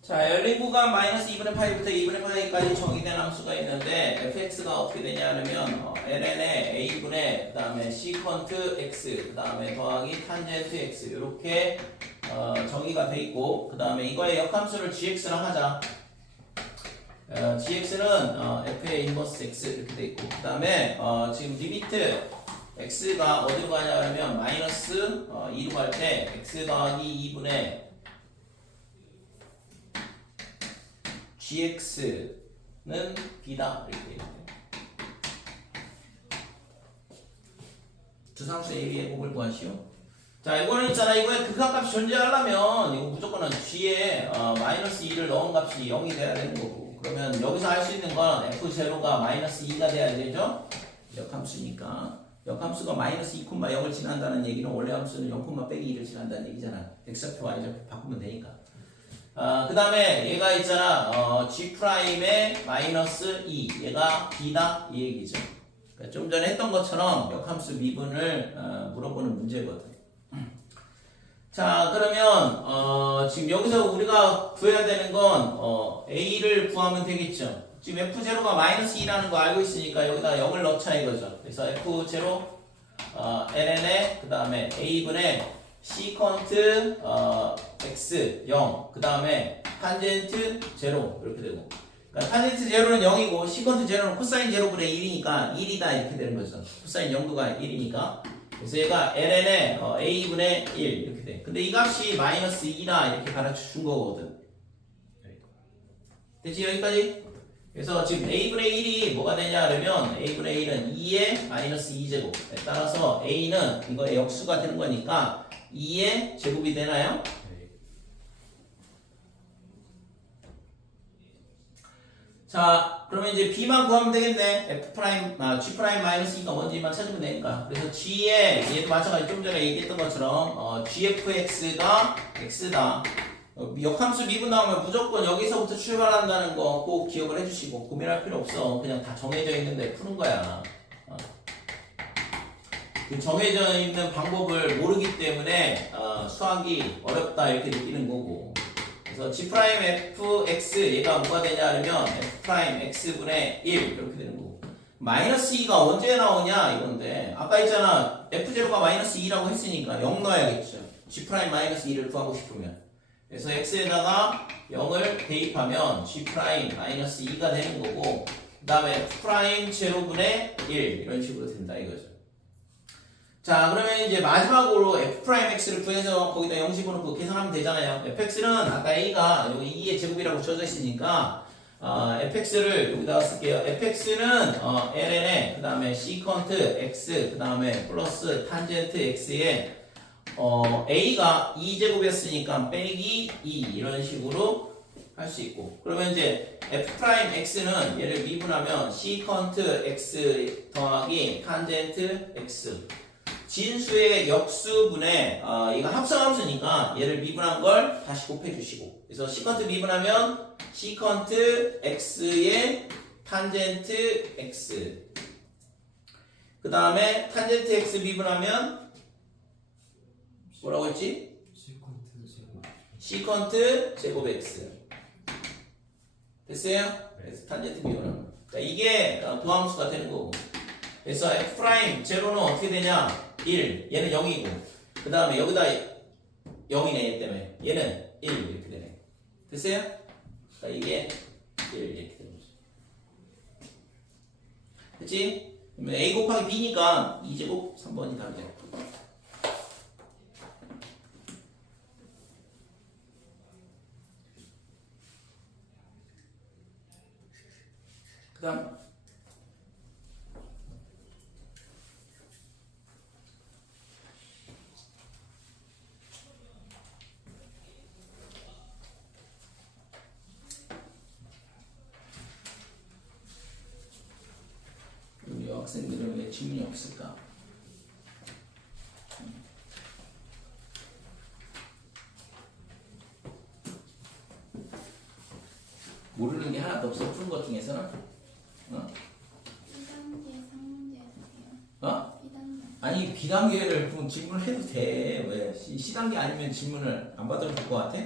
자, 열린 구간 마이너스 2분의 8부터 2분의 8까지 정의된 함수가 있는데 fx가 어떻게 되냐 하면 ln의 a분의 그 다음에 시컨트 x 그 다음에 더하기 탄젠트 x 이렇게 정의가 돼 있고 그 다음에 이거의 역함수를 gx랑 하자. gx는 f의 인버스 x 이렇게 돼 있고 그 다음에 지금 리미트 x가 어디로 가냐 하면 마이너스 2로 갈 때 x 더하기 2분의 gx는 b다 이렇게 돼요. 주상수 a, b의 곱을 구하시오. 자, 이거는 있잖아. 이거에 극한값이 존재하려면 이거 무조건 g에 마이너스 2를 넣은 값이 0이 돼야 되는 거고, 그러면 여기서 할 수 있는 건 f0가 마이너스 2가 돼야 되죠? 역함수니까 역함수가 마이너스 2,0을 지난다는 얘기는 원래 함수는 0, 빼기 2를 지난다는 얘기잖아. x좌표 y좌표 바꾸면 되니까. 그 다음에 얘가 있잖아. g'의 마이너스 2 얘가 b다 이 얘기죠. 그러니까 좀 전에 했던 것처럼 역함수 미분을 물어보는 문제거든. 자, 그러면 지금 여기서 우리가 구해야 되는 건 a를 구하면 되겠죠. 지금 f0가 마이너스 2라는 거 알고 있으니까 여기다 0을 넣자 이거죠. 그래서 f0 ln에 그 다음에 a분의 시컨트 x 0 그 다음에 탄젠트 0 이렇게 되고, 그러니까 탄젠트 0는 0이고 시컨트 0는 코사인 0분의 1이니까 1이다 이렇게 되는 거죠. 코사인 0도가 1이니까. 그래서 얘가 ln에 a분의 1 이렇게 돼. 근데 이 값이 마이너스 2다 이렇게 가르쳐 준 거거든. 됐지 여기까지? 그래서 지금 a분의 1이 뭐가 되냐 그러면 a분의 1은 2의 마이너스 2제곱. 따라서 a는 이거의 역수가 되는 거니까 2의 제곱이 되나요? 자, 그러면 이제 b만 구하면 되겠네. g' 마이너스 2가 뭔지만 찾으면 되니까. 그래서 g에 얘도 마찬가지 좀 전에 얘기했던 것처럼 gfx가 x다. 역함수 미분 나오면 무조건 여기서부터 출발한다는 거 꼭 기억을 해주시고, 고민할 필요 없어. 그냥 다 정해져 있는데 푸는 거야. 그 정해져 있는 방법을 모르기 때문에 수학이 어렵다 이렇게 느끼는 거고. 그래서 g'fx 얘가 뭐가 되냐 하면 f'x분의 1 이렇게 되는 거고, 마이너스 2가 언제 나오냐 이건데, 아까 있잖아 f0가 마이너스 2라고 했으니까 0 넣어야겠죠. g' 마이너스 2를 구하고 싶으면. 그래서 x에다가 0을 대입하면 g' 마이너스 2가 되는 거고, 그 다음에 f' 제로분의 1 이런 식으로 된다 이거죠. 자, 그러면 이제 마지막으로 f'x를 구해서 거기다 0 집어넣고 계산하면 되잖아요. fx는 아까 a가 여기 2의 제곱이라고 주어져 있으니까 fx를 여기다가 쓸게요. fx는 ln에 그 다음에 시컨트 x 그 다음에 플러스 탄젠트 x에 a가 2제곱이었으니까 빼기 2 이런 식으로 할 수 있고, 그러면 이제 f'x는 얘를 미분하면 시컨트 x 더하기 탄젠트 x 진수의 역수분의 이거 합성함수니까 얘를 미분한 걸 다시 곱해주시고, 그래서 시컨트 미분하면 시컨트 x의 탄젠트 x 그 다음에 탄젠트 x 미분하면 뭐라고 했지? 시컨트 제곱 x 됐어요? 그래서 탄젠트 미분하면, 그러니까 이게 도함수가 되는 거고. 그래서 f' 제로는 어떻게 되냐? 1 얘는 0이고, 그 다음에 여기다 0이네 얘 때문에 얘는 1 이렇게 되네. 됐어요? 그러니까 이게 1 이렇게 되는 거죠. 됐지? 그러면 a 곱하기 b니까 2제곱 3번이 답이죠. 그 다음 우리 학생들은 왜 질문이 없을까? 모르는 게 하나도 없어. 푸는 것 중에서는 2단계 상문제에서요. 어? 2단계. 아니 B단계를 그럼 질문을 해도 돼. 왜? C단계 아니면 질문을 안 받아도 될 것 같아?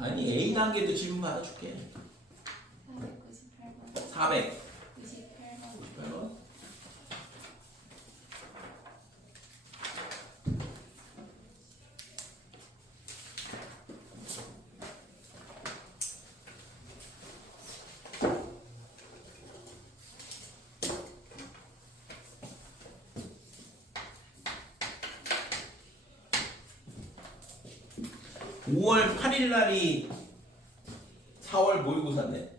아니 A단계도 질문 받아줄게. 498번. 400 98번. 98번. (5월 8일) 날이 4월 모의고사인데.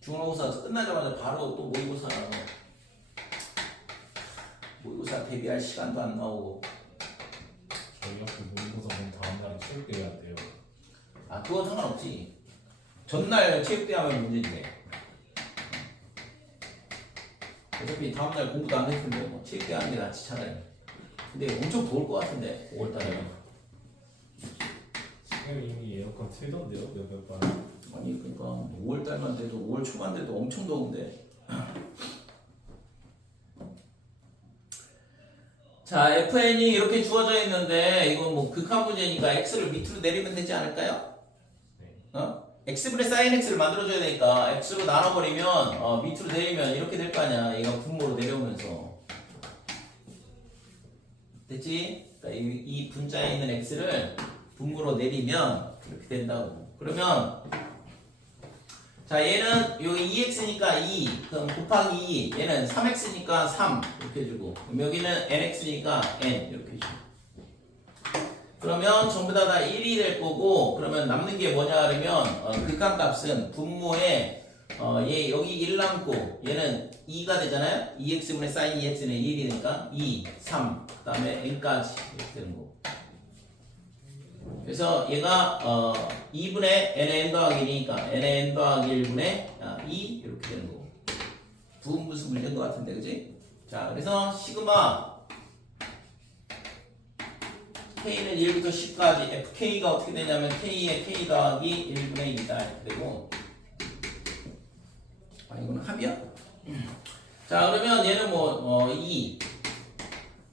중간고사 끝나자마자 바로 또 모의고사라고. 모의고사 대비할 시간도 안 나오고. 저희가 그 모의고사 본 다음날 체육대회 한대요. 아, 그건 상관없지. 전날 체육대회 하면 문제지. 어차피 다음날 공부도 안 했을 텐데 뭐 체육대회 하는 게 낫지 차라리. 근데 엄청 더울 것 같은데 5월달에. 지금 이미 에어컨 틀던데요 몇몇 번. 아니 그러니까 5월달만 돼도 5월 초만 돼도 엄청 더운데. 자, FN이 이렇게 주어져 있는데 이건 뭐 극한 문제니까 x를 밑으로 내리면 되지 않을까요? 어? x분의 sin x를 만들어줘야 되니까 x로 나눠버리면 밑으로 내리면 이렇게 될 거 아니야. 얘가 분모로 내려오면서. 됐지? 그러니까 이 분자에 있는 x를 분모로 내리면 이렇게 된다고. 그러면 자, 얘는 요 2x니까 2 그럼 곱하기 2 얘는 3x니까 3 이렇게 해주고 여기는 nx니까 n 이렇게 해주고 그러면 전부 다 1이 될 거고 그러면 남는 게 뭐냐 그러면 극한값은 분모에 얘 여기 1 남고 얘는 2가 되잖아요. 2x분의 sin 2x는 1이니까 2, 3 그 다음에 n까지 이렇게 되는 거고 그래서 얘가 2분의 n의 n 더하기 1이니까 n의 n 더하기 1분의 2 이렇게 되는 거고 부분분수 문제인 것 같은데 그지? 자 그래서 시그마 k는 1부터 10까지 fk가 어떻게 되냐면 k의 k 더하기 1분의 2다 이렇게 되고 아 이거는 합이야? 자 그러면 얘는 2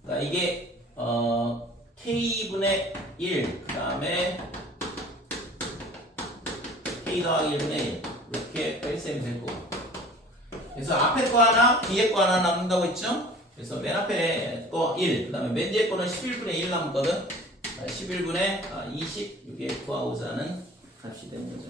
그러니까 이게 k분의 1 그 다음에 k 더하기 1분의 1 이렇게 뺄셈이 될 거고 그래서 앞에 거 하나 뒤에 거 하나 남는다고 했죠? 그래서 맨 앞에 거 1 그 다음에 맨 뒤에 거는 11분의 1 남거든 11분의 20 이게 구하고자 하는 값이 되는 거죠.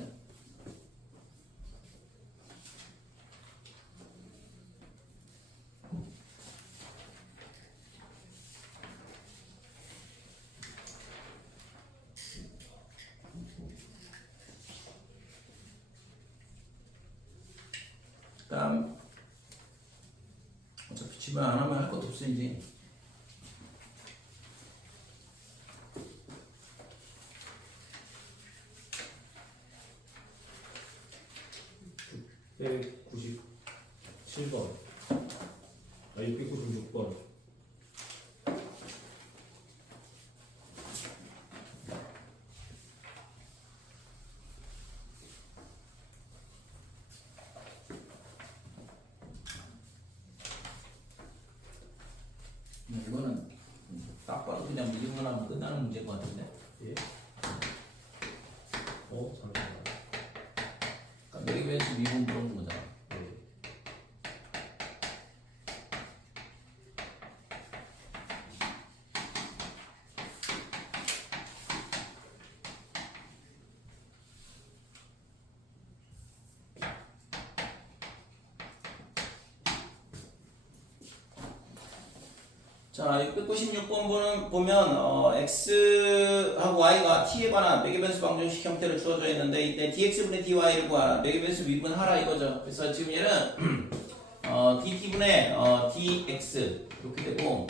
그다음 어차피 집에 안 하면 할 것도 없어 이제. 네, 697번. 696번. 이거는 딱 봐도 그냥 미분만 하면 끝나는 문제인 것 같은데. 예? 잠깐만. 그러니까 매기벤스 미분 물어본 거잖아. 네. 자, 696번 보면 x하고 y가 t에 관한 매개변수 방정식 형태로 주어져 있는데 이때 dx분의 dy를 구하라. 매개변수 미분하라 이거죠. 그래서 지금 얘는 dt분의 dx 이렇게 되고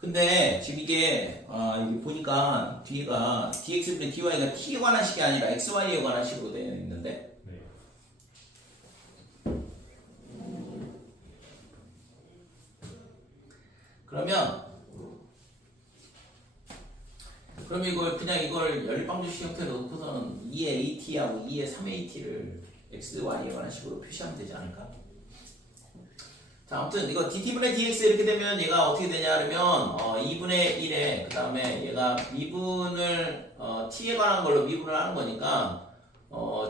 근데 지금 이게 이게 보니까 뒤가 dx분의 dy가 t에 관한 식이 아니라 xy에 관한 식으로 되어 있는데 네. 그러면 이걸 그냥 이걸 연립방정식 형태로 놓고서는 2의 at하고 2의 3at를 x, y에 관한 식으로 표시하면 되지 않을까? 자, 아무튼 이거 dt분의 dx 이렇게 되면 얘가 어떻게 되냐 그러면 2분의 1에 그 다음에 얘가 미분을 t에 관한 걸로 미분을 하는 거니까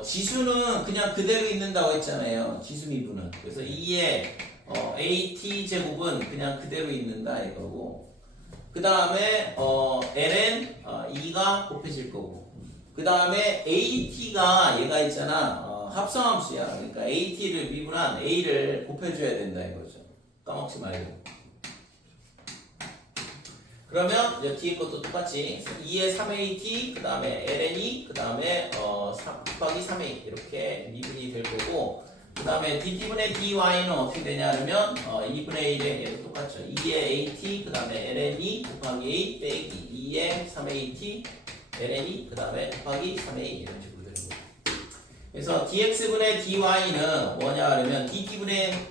지수는 그냥 그대로 있는다고 했잖아요. 지수 미분은. 그래서 2의 at 제곱은 그냥 그대로 있는다 이거고 그 다음에 ln 2가 곱해질 거고 그 다음에 at가 얘가 있잖아 합성함수야. 그러니까 at를 미분한 a를 곱해줘야 된다 이거죠. 까먹지 말고 그러면 이제 뒤에 것도 똑같이 2의 3at 그 다음에 ln이 그 다음에 3 곱하기 3a 이렇게 미분이 될 거고 그 다음에 dt분의 dy는 어떻게 되냐 하면 2분의 1에 얘도 똑같죠. 2의 at 그 다음에 ln이 곱하기 a 빼기 2의 3at ln이 그 다음에 곱하기 3a 이런 식으로 되는 거예요. 그래서 dx분의 dy는 뭐냐 하면 dx분의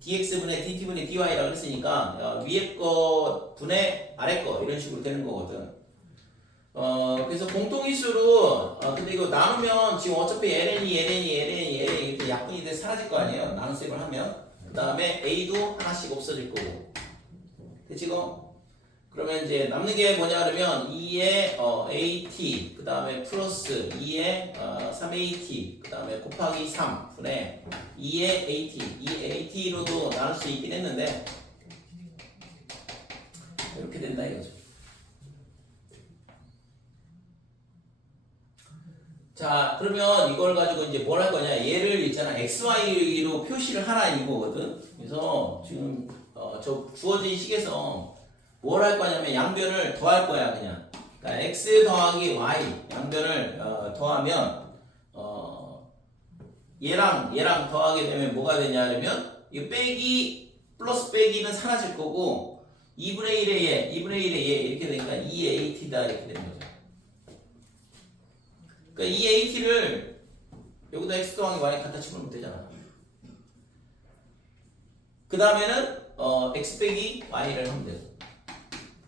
dt분의 dy라고 했으니까 위에 거 분의 아래 거 이런 식으로 되는 거거든. 그래서 공통인수로 근데 이거 나누면 지금 어차피 ln이 이렇게 약분이 돼서 사라질 거 아니에요. 나눗셈을 하면 그 다음에 a도 하나씩 없어질 거고 그치 이거? 그러면 이제 남는 게 뭐냐 그러면 2의 at 그 다음에 플러스 2의 3at 그 다음에 곱하기 3 분의 2의 at 2의 at로도 나눌 수 있긴 했는데 이렇게 된다 이거죠. 자 그러면 이걸 가지고 이제 뭘 할 거냐 얘를 있잖아 xy로 표시를 하라 이거거든. 그래서 지금 저 주어진 식에서 뭘 할 거냐면 양변을 더할 거야 그냥. 그러니까 x 더하기 y 양변을 더하면 얘랑 더하게 되면 뭐가 되냐면 이 빼기 플러스 빼기는 사라질 거고 2분의 1의 얘 2분의 1의 얘 이렇게 되니까 2at다 이렇게 되는 거죠. 그러니까 2at를 여기다 x 더하기 y 갖다 치면 되잖아. 그 다음에는 x 빼기 y를 하면 돼요.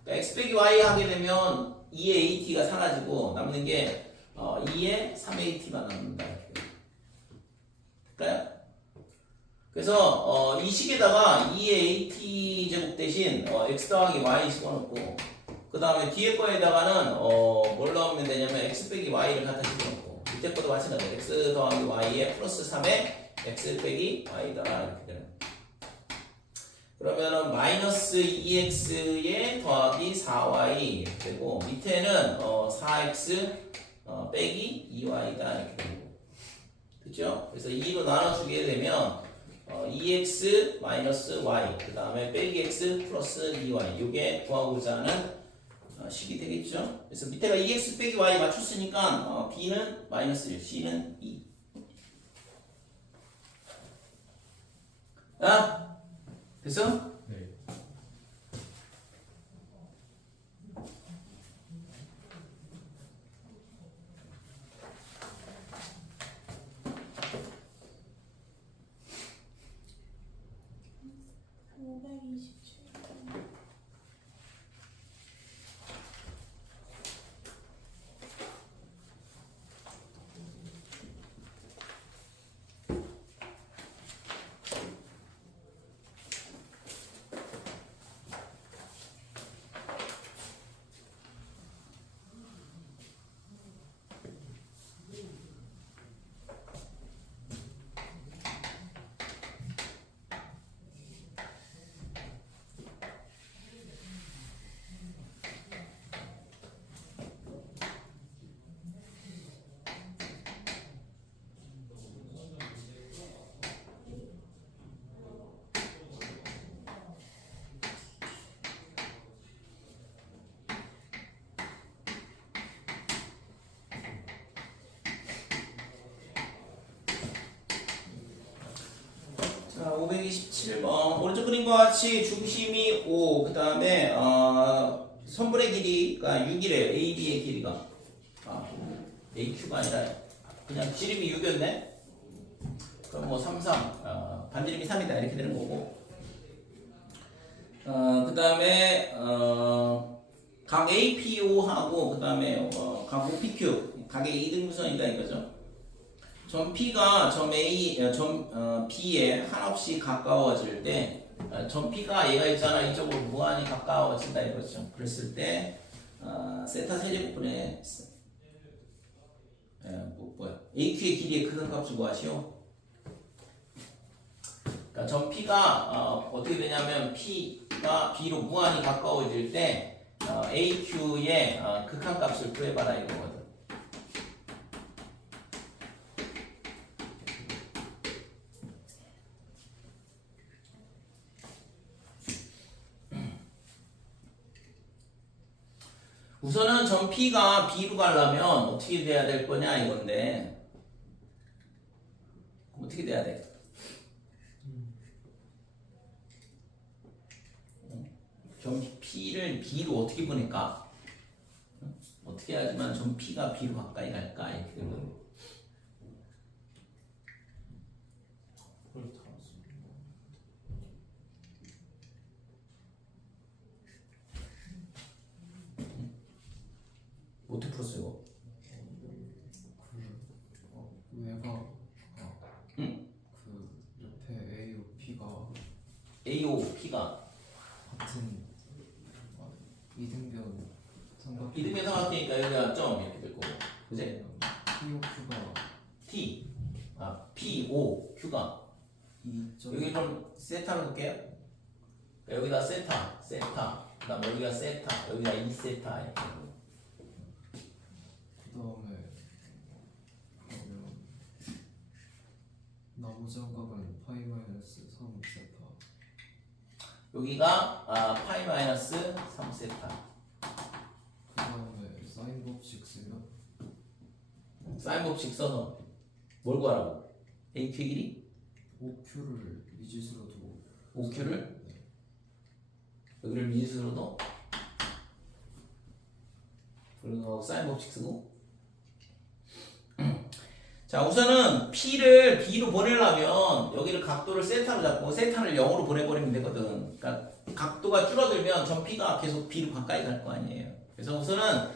x 빼기 y 하게 되면 2의 at가 사라지고 남는 게 2의 3at만 남는다. 될까요? 그래서 이 식에다가 2의 at 제곱 대신 x 더하기 y 집어넣고 그 다음에 뒤에 거에다가는 뭘 넣으면 되냐면 x 빼기 y를 갖다 집어넣고 밑에 것도 마찬가지로 x 더하기 y에 플러스 3에 x 빼기 y다 이렇게 되는 거예요. 그러면은 마이너스 2x에 더하기 4y 되고 밑에는 4x 빼기 2y다 이렇게 되고 그렇죠? 그래서 2로 나눠주게 되면 2x 마이너스 y 그 다음에 빼기 x 플러스 2y 이게 구하고자 하는 식이 되겠죠? 그래서 밑에가 2x 빼기 y 맞췄으니까 b는 마이너스 1 c는 2 됐어? 네. 자, 527번 오른쪽 그림과 같이 중심이 5, 그 다음에 선분의 길이가 6이래요. AB의 길이가 AQ가 아니라 그냥 지름이 6이었네. 그럼 뭐 3, 3 반지름이 3이다 이렇게 되는 거고 그 다음에 각 APO하고 그 다음에 각 OPQ 각의 이등분선이다 이거죠. 점 P가 점 B에 한없이 가까워질 때, 점 P가 얘가 있잖아 이쪽으로 무한히 가까워진다 이거죠. 그랬을 때 세타 세제곱분의 AQ의 길이의 큰 값을 구하시오. 그러니까 점 P가 어떻게 되냐면 P가 B로 무한히 가까워질 때 AQ의 극한값을 구해봐라 이거거든. 우선은 점 P가 B로 가려면 어떻게 돼야 될 거냐 이건데 어떻게 돼야 돼? 점 P를 B로 어떻게 보낼까? 어떻게 하지만 점 P가 B로 가까이 갈까? 이렇게 되면 어떻게 풀었어 이거? 얘가 응? 그 옆에 A, O, P가 AO P가 같은 이등변 삼각 이등변 삼각형이니까 여기가 점 이렇게 될 거고 그지? P, O, Q가 T P, O, Q가 2점 여기 좀 세타로 놓을게요. 여기다 세타 그 다음에 여기가 세타 여기가 2세타 이렇게 그다음에 그러면 나머지 삼각은 파이 마이너스 3세타 여기가 파이 마이너스 3세타 그다음에 사인 법칙 쓰면 사인 법칙 써서 뭘 구하라고? AQ 길이? OQ를 미지수로 두고 OQ를? 네. 여기를 미지수로 넣어 그리고 사인 법칙 쓰고 자 우선은 P를 B로 보내려면 여기를 각도를 세타로 잡고 세타를 0으로 보내버리면 되거든. 그러니까 각도가 줄어들면 점 P가 계속 B로 가까이 갈 거 아니에요. 그래서 우선은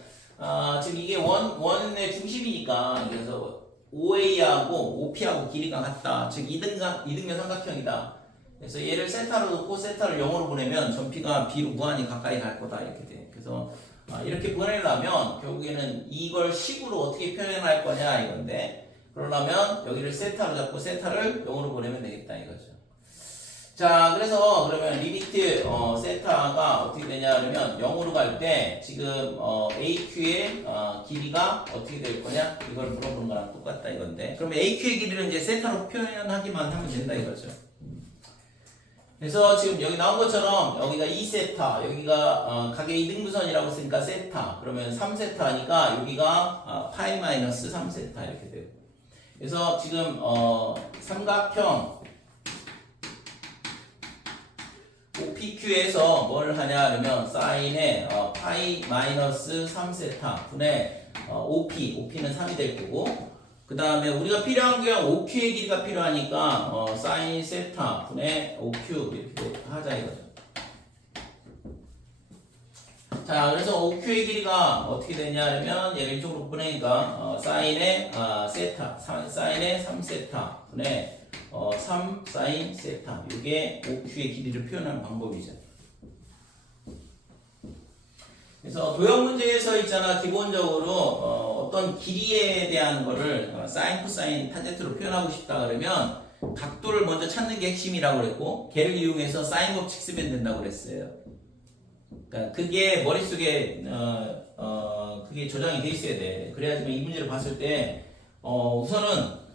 지금 이게 원의 중심이니까 그래서 OA하고 OP하고 길이가 같다. 즉 이등변 삼각형이다. 그래서 얘를 세타로 놓고 세타를 0으로 보내면 점 P가 B로 무한히 가까이 갈 거다 이렇게 돼. 그래서 이렇게 보내려면 결국에는 이걸 식으로 어떻게 표현할 거냐 이건데 그러려면 여기를 세타로 잡고 세타를 0으로 보내면 되겠다 이거죠. 자 그래서 그러면 리미트 세타가 어떻게 되냐 그러면 0으로 갈 때 지금 AQ의 길이가 어떻게 될 거냐 이걸 물어보는 거랑 똑같다 이건데 그러면 AQ의 길이를 이제 세타로 표현하기만 하면 된다 이거죠. 그래서 지금 여기 나온 것처럼 여기가 2세타 여기가 각의 이등분선이라고 쓰니까 세타 그러면 3세타니까 여기가 파이 마이너스 3세타 이렇게 되고 그래서 지금 삼각형 OPQ에서 뭘 하냐 그러면 사인의 파이 마이너스 3세타 분의 OP는 3이 될 거고 그 다음에 우리가 필요한 게 OQ의 길이가 필요하니까 사인 세타 분의 OQ 이렇게 하자 이거죠. 자 그래서 OQ의 길이가 어떻게 되냐면 얘를 이쪽으로 보내니까 사인의 세타 사인의 3세타 분의 3 사인 세타 이게 OQ의 길이를 표현하는 방법이죠. 그래서 도형 문제에서 있잖아 기본적으로 어떤 길이에 대한 거를 사인 코사인 탄젠트로 표현하고 싶다 그러면 각도를 먼저 찾는 게 핵심이라고 그랬고 걔를 이용해서 사인 법칙 쓰면 된다고 그랬어요. 그러니까 그게 머릿속에 그게 저장이 돼 있어야 돼. 그래야지만 이 문제를 봤을 때 우선은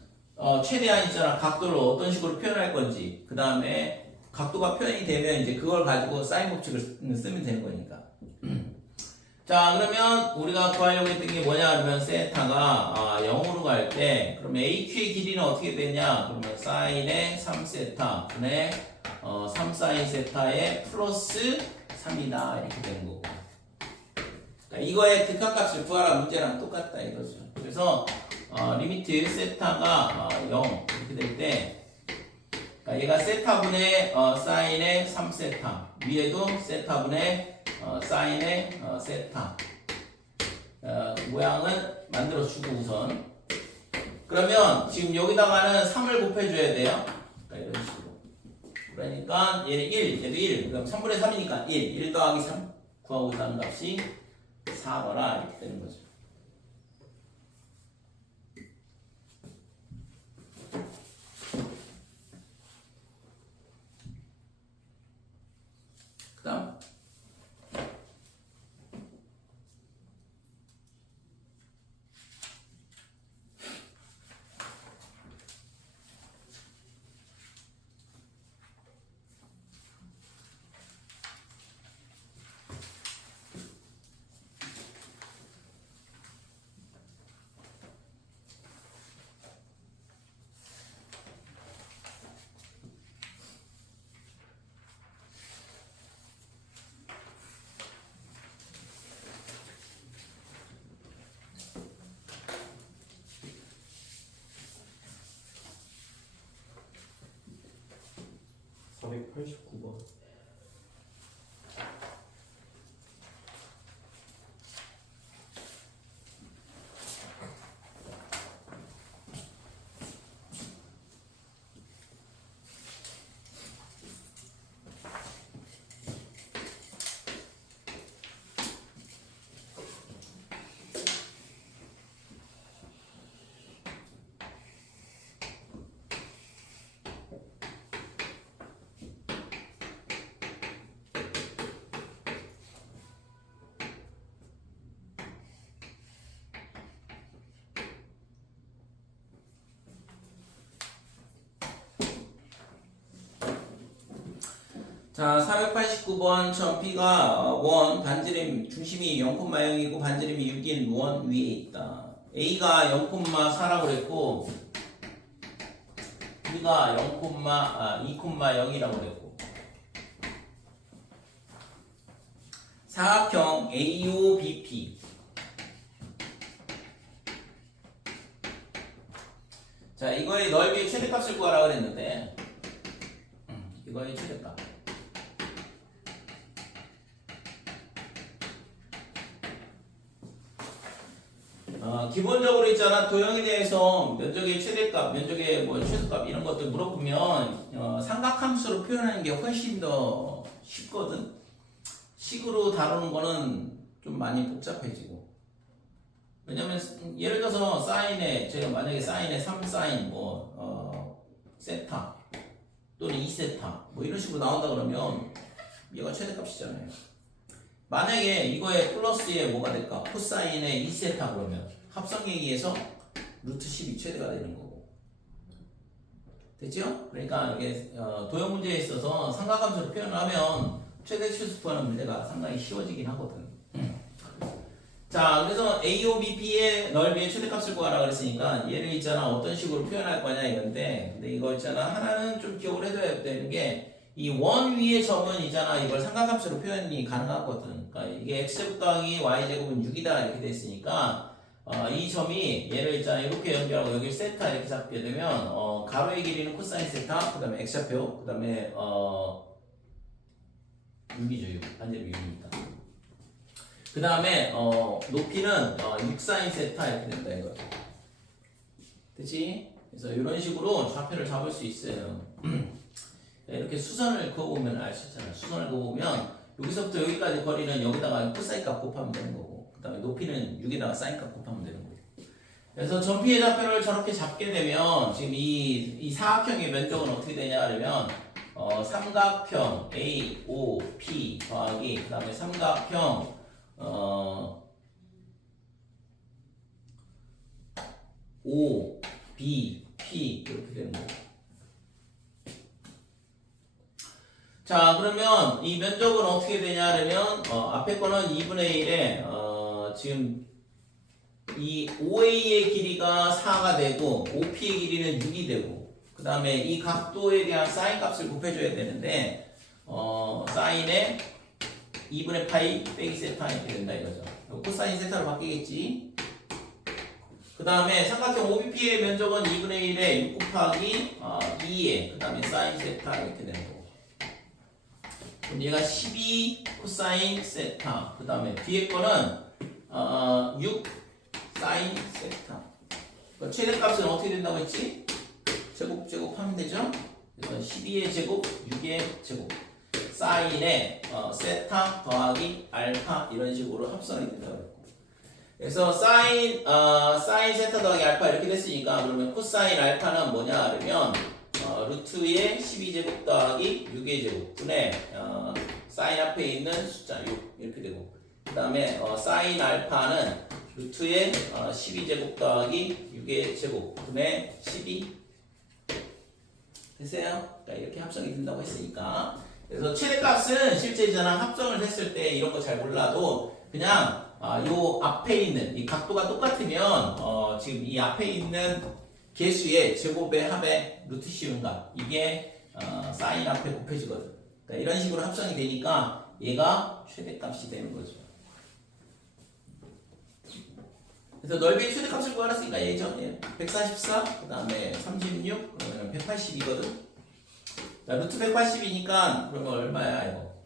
최대한 있잖아 각도를 어떤 식으로 표현할 건지 그 다음에 각도가 표현이 되면 이제 그걸 가지고 사인 법칙을 쓰면 되는 거니까. 자 그러면 우리가 구하려고 했던 게 뭐냐 그러면 세타가 0으로 갈 때 그러면 AQ의 길이는 어떻게 되냐 그러면 사인의 3세타 분의 3 사인 세타의 플러스 3이다 이렇게 되는 거고 그러니까 이거의 극한값을 구하라 문제랑 똑같다 이거죠. 그래서 리미트 세타가 0 이렇게 될 때 그러니까 얘가 세타분의 사인의 3세타 위에도 세타분의 사인의 세타 모양은 만들어주고 우선 그러면 지금 여기다가는 3을 곱해줘야 돼요. 그러니까 이런 식으로 그러니까 얘는 1 얘도 1 그럼 3분의 3이니까 1 더하기 3 구하고 있다는 값이 4거라 이렇게 되는 거죠. 그 다음 489번. 자, 489번 처음 P가 원 반지름 중심이 0,0이고 반지름이 6인 원 위에 있다. A가 0,4라고 그랬고 B가 2,0이라고 그랬고 사각형 AOBP 자, 이거의 넓이의 최대값을 구하라고 그랬는데 이거의 최대값 기본적으로 있잖아. 도형에 대해서 면적의 최대값, 면적의 뭐 최소값 이런 것들 물어보면 삼각함수로 표현하는 게 훨씬 더 쉽거든. 식으로 다루는 거는 좀 많이 복잡해지고. 왜냐면 예를 들어서 사인에 제가 만약에 사인에 3사인 세타 또는 2세타 뭐 이런 식으로 나온다 그러면 얘가 최대값이잖아요. 만약에 이거에 플러스에 뭐가 될까? 코사인에 2세타 그러면 합성에 의해서 루트 10이 최대가 되는 거고. 됐죠? 그러니까 이게 도형 문제에 있어서 삼각함수로 표현을 하면 최대 치수 구하는 문제가 상당히 쉬워지긴 하거든. 자, 그래서 AOBP의 넓이의 최대값을 구하라 그랬으니까 얘를 있잖아 어떤 식으로 표현할 거냐 이건데, 근데 이거 있잖아 하나는 좀 기억을 해둬야 되는 게 이 원 위의 점은 있잖아 이걸 삼각함수로 표현이 가능하거든. 그러니까 이게 x제곱 더하기 y제곱은 6이다 이렇게 돼 있으니까 이 점이 얘를 있잖아 이렇게 연결하고 여기 세타 이렇게 잡게 되면 가로의 길이는 코사인 세타, 그 다음에 x좌표, 그 다음에 6이죠 6, 반지름 6이니까. 그 다음에 높이는 6사인 세타 이렇게 된다 이거죠. 그치? 그래서 이런 식으로 좌표를 잡을 수 있어요. 이렇게 수선을 그어보면 알 수 있잖아요. 수선을 그어보면 여기서부터 여기까지 거리는 여기다가 코사인 값 곱하면 되는 거고, 그 다음에 높이는 6에다가 사인 값 곱하면 되는 거고. 그래서 전피의 좌표를 저렇게 잡게 되면 지금 이 사각형의 면적은 어떻게 되냐 하면 삼각형 AOP 더하기 그 다음에 삼각형 OBP 이렇게 되는 거고. 자, 그러면 이 면적은 어떻게 되냐 하면 앞에 거는 2분의 1에 지금 이 OA의 길이가 4가 되고 OP의 길이는 6이 되고, 그 다음에 이 각도에 대한 사인 값을 곱해줘야 되는데 사인에 2분의 파이 빼기 세타 이렇게 된다 이거죠. 코사인 세타로 바뀌겠지. 그 다음에 삼각형 OBP의 면적은 2분의 1에 6 곱하기 2에 그 다음에 사인 세타 이렇게 되는 거고. 그럼 얘가 12 코사인 세타, 그 다음에 뒤에 거는 6 사인 세타. 최대값은 어떻게 된다고 했지? 제곱 하면 되죠? 그래서 12의 제곱, 6의 제곱, 사인에 세타 더하기 알파 이런 식으로 합성이 된다고 했고. 그래서 사인 세타 더하기 알파 이렇게 됐으니까 그러면 코사인 알파는 뭐냐 그러면 루트의 12제곱 더하기 6의 제곱 분의 사인 앞에 있는 숫자 6 이렇게 되고, 그 다음에 사인 알파는 루트의 12제곱 더하기 6의 제곱 분의 12 됐어요? 그러니까 이렇게 합성이 된다고 했으니까. 그래서 최대값은 실제 있잖아 합성을 했을 때 이런 거 잘 몰라도 그냥 요 앞에 있는 이 각도가 똑같으면 지금 이 앞에 있는 개수의 제곱의 합의 루트 씌운가 이게 사인 앞에 곱해지거든. 그러니까 이런 식으로 합성이 되니까 얘가 최대값이 되는 거죠. 그래서 넓이의 최대값을 구하랬으니까 얘죠. 144, 그 다음에 36, 그러면 180이거든. 자, 루트 180이니까 그러면 얼마야 이거?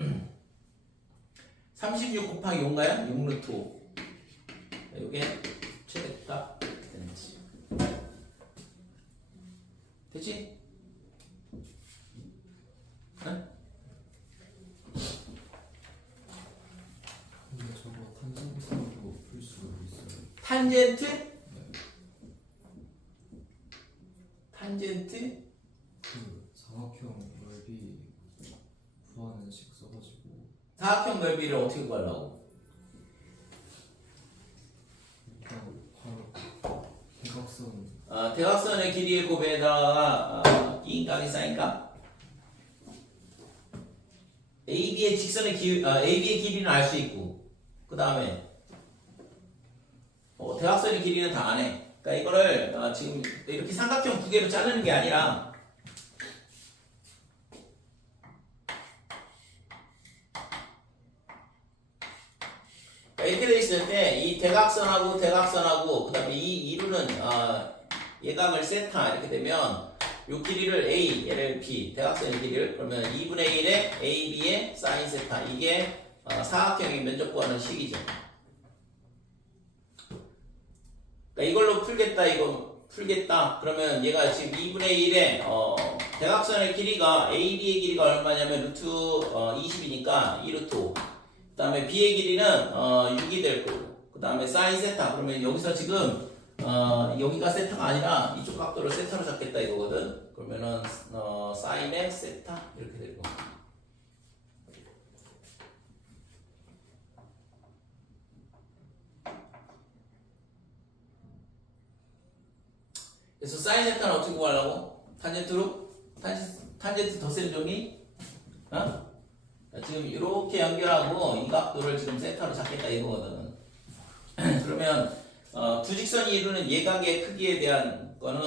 36 곱하기 5인가요? 6 루트 5. 이게 최대값 되는지. 됐지? 응? 근데 저거 탄젠트로 풀 수가 있어요. 탄젠트? 탄젠트? 그 사각형 넓이 구하는 식 써가지고 사각형 넓이를 어떻게 구하려고? 일단 바로 대각선 대각선의 길이의 곱에다가 B값이 쌓인가? AB의 직선의 AB의 길이는 알 수 있고 그 다음에 대각선의 길이는 다 안 해. 그러니까 이거를 지금 이렇게 삼각형 두 개로 자르는 게 아니라 이렇게 돼 있을 때 이 대각선하고 그 다음에 이 이루는 예각을 세타 이렇게 되면 이 길이를 A, 얘를 B, 대각선의 길이를 그러면 2분의 1에 AB의 사인 세타 이게 사각형의 면적 구하는 식이죠. 그러니까 이걸로 풀겠다 그러면 얘가 지금 2분의 1에 대각선의 길이가 AB의 길이가 얼마냐면 루트 20이니까 2루트 5 그 다음에 B의 길이는 6이 될 거고 그 다음에 사인 세타 그러면 여기서 지금 여기가 세타가 아니라 이쪽 각도를 세타로 잡겠다 이거거든. 그러면은 사인의 세타 이렇게 되고. 그래서 사인 세타는 어떻게 구하려고? 탄젠트로? 탄젠트 더 센 종이? 지금 이렇게 연결하고 이 각도를 지금 세타로 잡겠다 이거거든. 그러면 두 직선이 이루는 예각의 크기에 대한 거는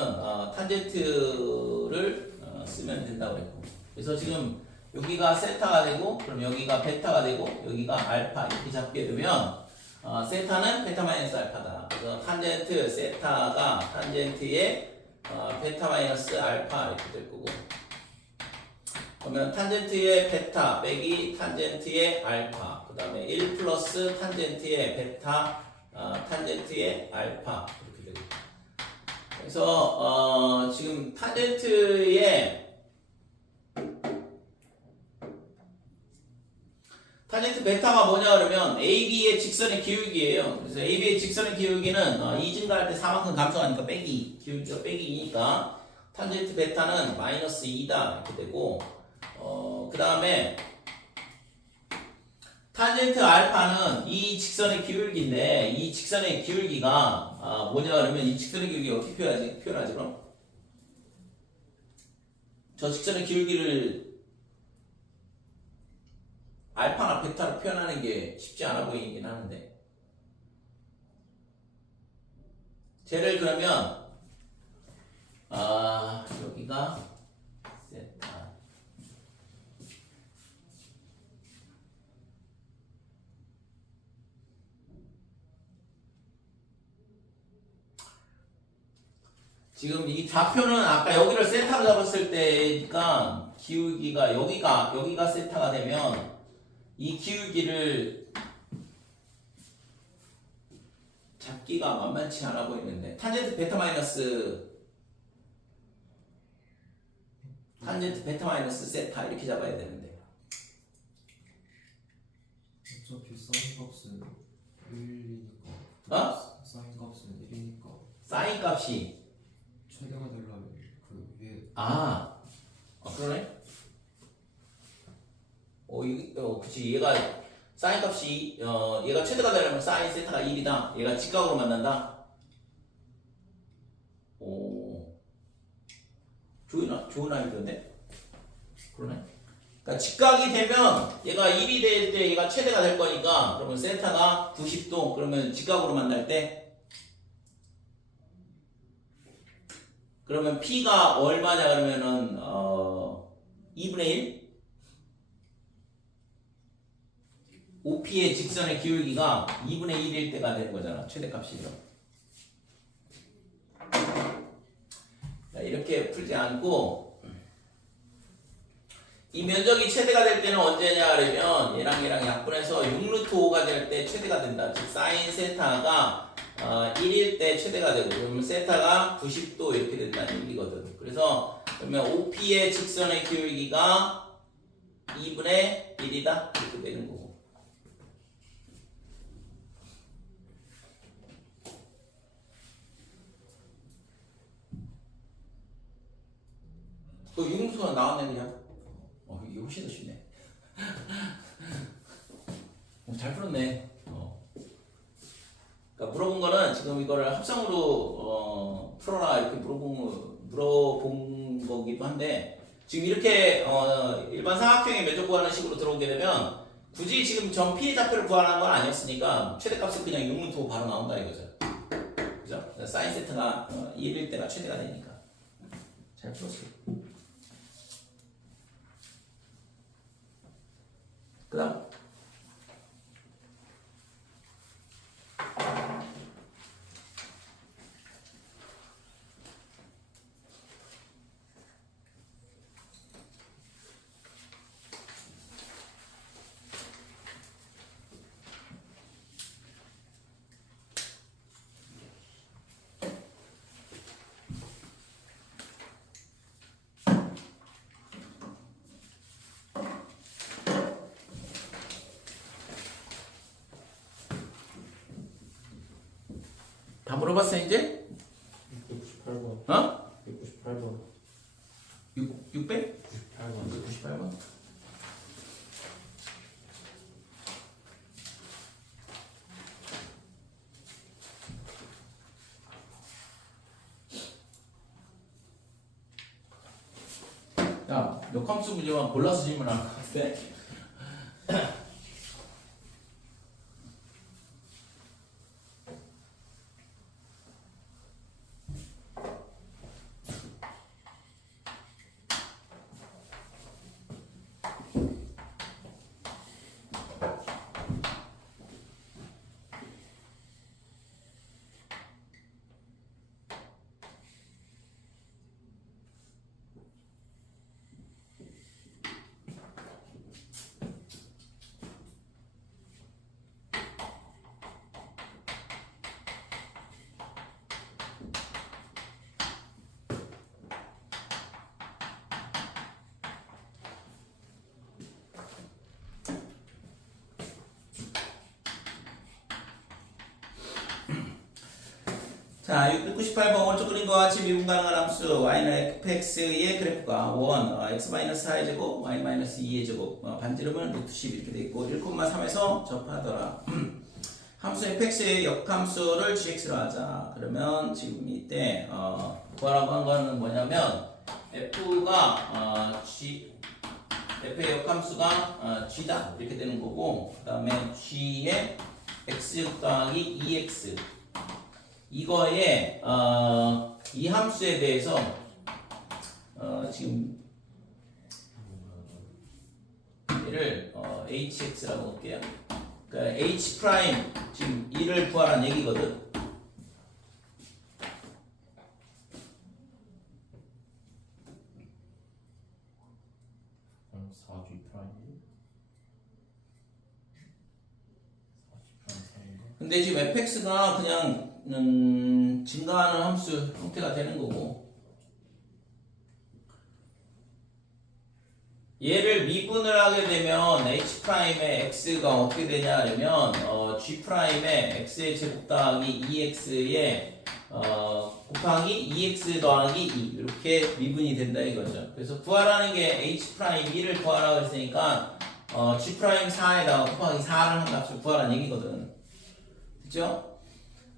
탄젠트를 쓰면 된다고 했고 그래서 지금 여기가 세타가 되고 그럼 여기가 베타가 되고 여기가 알파 이렇게 잡게 되면 세타는 베타 마이너스 알파다. 그래서 탄젠트 세타가 탄젠트의 베타 마이너스 알파 이렇게 될 거고 그러면 탄젠트의 베타 빼기 탄젠트의 알파 그 다음에 1 플러스 탄젠트의 베타 탄젠트의 알파 이렇게 되고 그래서 지금 탄젠트 베타가 뭐냐 그러면 AB의 직선의 기울기예요. 그래서 AB의 직선의 기울기는 2 증가할 때 4만큼 감소하니까 빼기 기울기가 빼기 2니까 탄젠트 베타는 마이너스 2다 이렇게 되고 그 다음에 탄젠트 알파는 이 직선의 기울기인데 이 직선의 기울기가 뭐냐 그러면 이 직선의 기울기 어떻게 표현하지 그럼? 저 직선의 기울기를 알파나 베타로 표현하는 게 쉽지 않아 보이긴 하는데 쟤를 그러면 여기가 세타 지금 이 좌표는 아까 여기를 세타로 잡았을 때니까 기울기가 여기가 세타가 되면 이 기울기를 잡기가 만만치 않아 보이는데 탄젠트 베타 마이너스 세타 이렇게 잡아야 되는데 어차피 사인 값은 1이니까 사인 값은 1이니까 사인 값이 최대가 되려면 그 위에 그러네. 그치. 얘가 사인 값이 얘가 최대가 되려면 사인 세타가 1이다. 얘가 직각으로 만난다. 좋은 아이디어인데? 그러네. 그러니까 직각이 되면 얘가 1이 될 때 얘가 최대가 될 거니까 그러면 세타가 90도 그러면 직각으로 만날 때 그러면 P가 얼마냐 그러면은 2분의 1 OP의 직선의 기울기가 2분의 1일 때가 되는 거잖아. 최대값이죠. 이렇게 풀지 않고 이 면적이 최대가 될 때는 언제냐 그러면 얘랑 약분해서 6루트 5가 될 때 최대가 된다. 즉 사인 세타가 1일 때 최대가 되고 그러면 세타가 90도 이렇게 된다는 얘기거든. 그래서 그러면 OP의 직선의 기울기가 2분의 1이다 이렇게 되는 거고. 그 융수가 나왔네 그냥. 이게 훨씬 더 쉽네. 잘 풀었네. 그러니까 물어본 거는 지금 이거를 합성으로 풀어라 이렇게 물어본 거기도 한데 지금 이렇게 일반 삼각형의 면적 구하는 식으로 들어오게 되면 굳이 지금 전 피해 좌표를 구하는 건 아니었으니까 최대값은 그냥 6루트 바로 나온다 이거죠. 그죠? 사인 세트가 1일 때가 최대가 되니까 잘 풀었어요. 그 다음 다 물어봤어 이제? 198번. 어? 198번. 600? 98번. 98번? 야, 역함수 문제만 골라서 질문하는 것 같아. 자, 698번 오른쪽 그림과 같이 미분 가능한 함수 y는 fx의 그래프가 1, x-4의 제곱, y-2의 제곱, 반지름은 루트 10 이렇게 돼 있고 1,3에서 접하더라. 함수 fx의 역함수를 gx로 하자. 그러면 지금 이때 구하라고 한 거는 뭐냐면 f가 f의 역함수가 g다 이렇게 되는 거고 그 다음에 g의 x 더하기 2x 이거에 이 함수에 대해서 지금 얘를 hx라고 볼게요. 그러니까 h 프라임 지금 2를 구하라는 얘기거든. 그럼 4G 프라임. 40 프라임 3인가? 근데 지금 fx가 그냥 증가하는 함수 형태가 되는 거고 얘를 미분을 하게 되면 h'의 x가 어떻게 되냐 그러면 g'의 x의 제곱 더하기 2x의 곱하기 2x 더하기 2 이렇게 미분이 된다 이거죠. 그래서 구하라는 게 h'2를 구하라고 했으니까 g'4에다가 곱하기 4를 한 값을 구하라는 얘기거든. 그죠?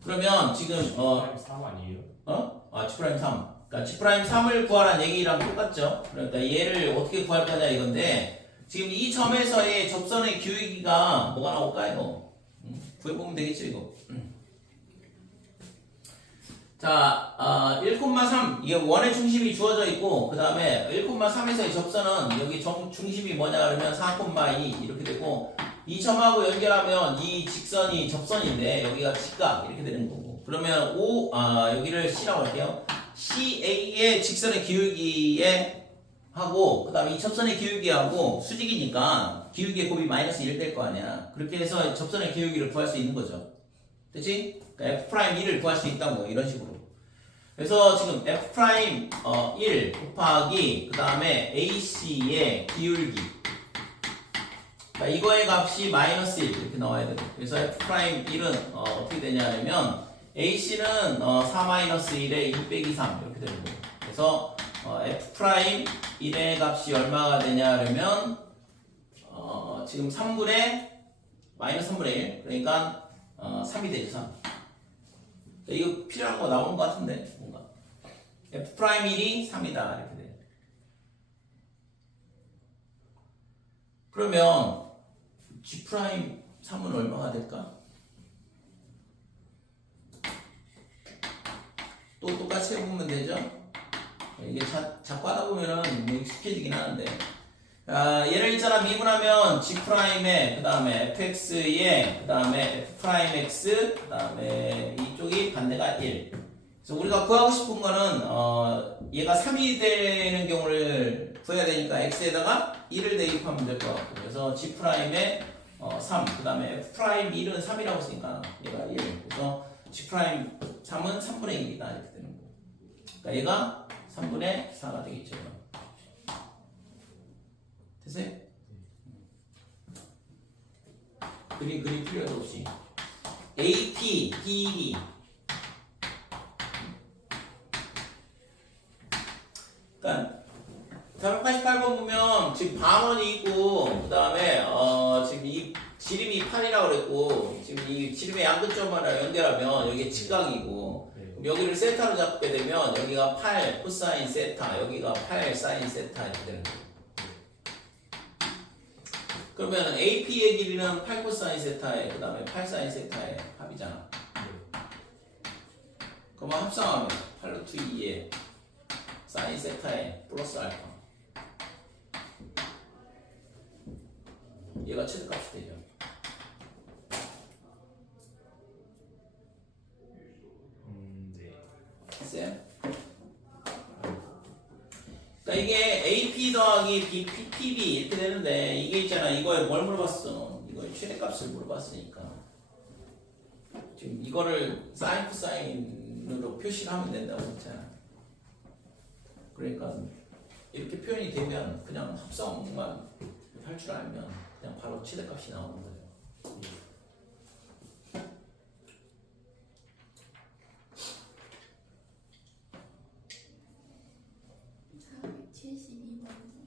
그러면 지금 프라임 3 아니에요? G'3 그러니까 G'3을 구하라는 얘기랑 똑같죠. 그러니까 얘를 어떻게 구할 거냐 이건데 지금 이 점에서의 접선의 기울기가 뭐가 나올까요? 구해보면 되겠죠 이거. 자 1,3 이게 원의 중심이 주어져 있고 그 다음에 1,3에서의 접선은 여기 중심이 뭐냐 그러면 4,2 이렇게 되고 이 점하고 연결하면 이 직선이 접선인데 여기가 직각 이렇게 되는 거고 그러면 여기를 C라고 할게요. CA의 직선의 기울기의 하고 그 다음에 이 접선의 기울기하고 수직이니까 기울기의 곱이 마이너스 1 될 거 아니야. 그렇게 해서 접선의 기울기를 구할 수 있는 거죠. 됐지? 그러니까 F'1을 구할 수 있다고 이런 식으로. 그래서 지금 F'1 곱하기 그 다음에 AC의 기울기, 그러니까 이거의 값이 마이너스 1 이렇게 나와야 되고, 그래서 F'1은 어떻게 되냐면 AC는 4-1의 2 빼기 3 이렇게 되는 거예요. 그래서 F'1의 값이 얼마가 되냐 하면 지금 3분의 마이너스 3분의 1, 그러니까 3이 되죠. 3. 이거 필요한 거 나오는 것 같은데 뭔가 F'1이 3이다 이렇게 돼. 그러면 G'3은 얼마가 될까? 또 똑같이 해보면 되죠. 이게 자꾸 하다 보면은 뭐 익숙해지긴 하는데, 얘를 있잖아 미분하면 G'의 그 다음에 fx의 그 다음에 f'x 그 다음에 이쪽이 반대가 1. 그래서 우리가 구하고 싶은 거는 얘가 3이 되는 경우를 구해야 되니까 x에다가 1을 대입하면 될 것 같고, 그래서 G'의 3, 그 다음에 f'1은 3이라고 했으니까 얘가 1. 그래서 G'3은 3분의 1이다 이렇게 되는 거. 그러니까 얘가 3분의 4가 되겠죠. 됐어요? 그림 그릴 필요도 없이 AP, DB. 그러니까 488번 보면 지금 반원이 있고 그 다음에 지금 이 지름이 8이라고 그랬고, 지금 이 지름의 양근점하고 연결하면 여기에 직각이고, 그럼 여기를 세타로 잡게 되면 여기가 8 코사인 세타, 여기가 8 사인 세타 이렇게 되는 거예요. 그러면 AP의 길이는 8 코사인 세타에 그 다음에 8 사인 세타의 합이잖아. 그러면 합성하면 8 루트 2에 사인 세타에 플러스 알파, 얘가 최대값이 되죠. 네. 됐어요? 그러니까 이게 AP 더하기 PB 이렇게 되는데, 이게 있잖아. 이거에 뭘 물어봤어? 이거의 최대값을 물어봤으니까 지금 이거를 사인 코사인으로 표시를 하면 된다고 했잖아. 그러니까 이렇게 표현이 되면 그냥 합성만 할 줄 알면 그냥 바로 최대값이 나오는 거예요. 472번이요.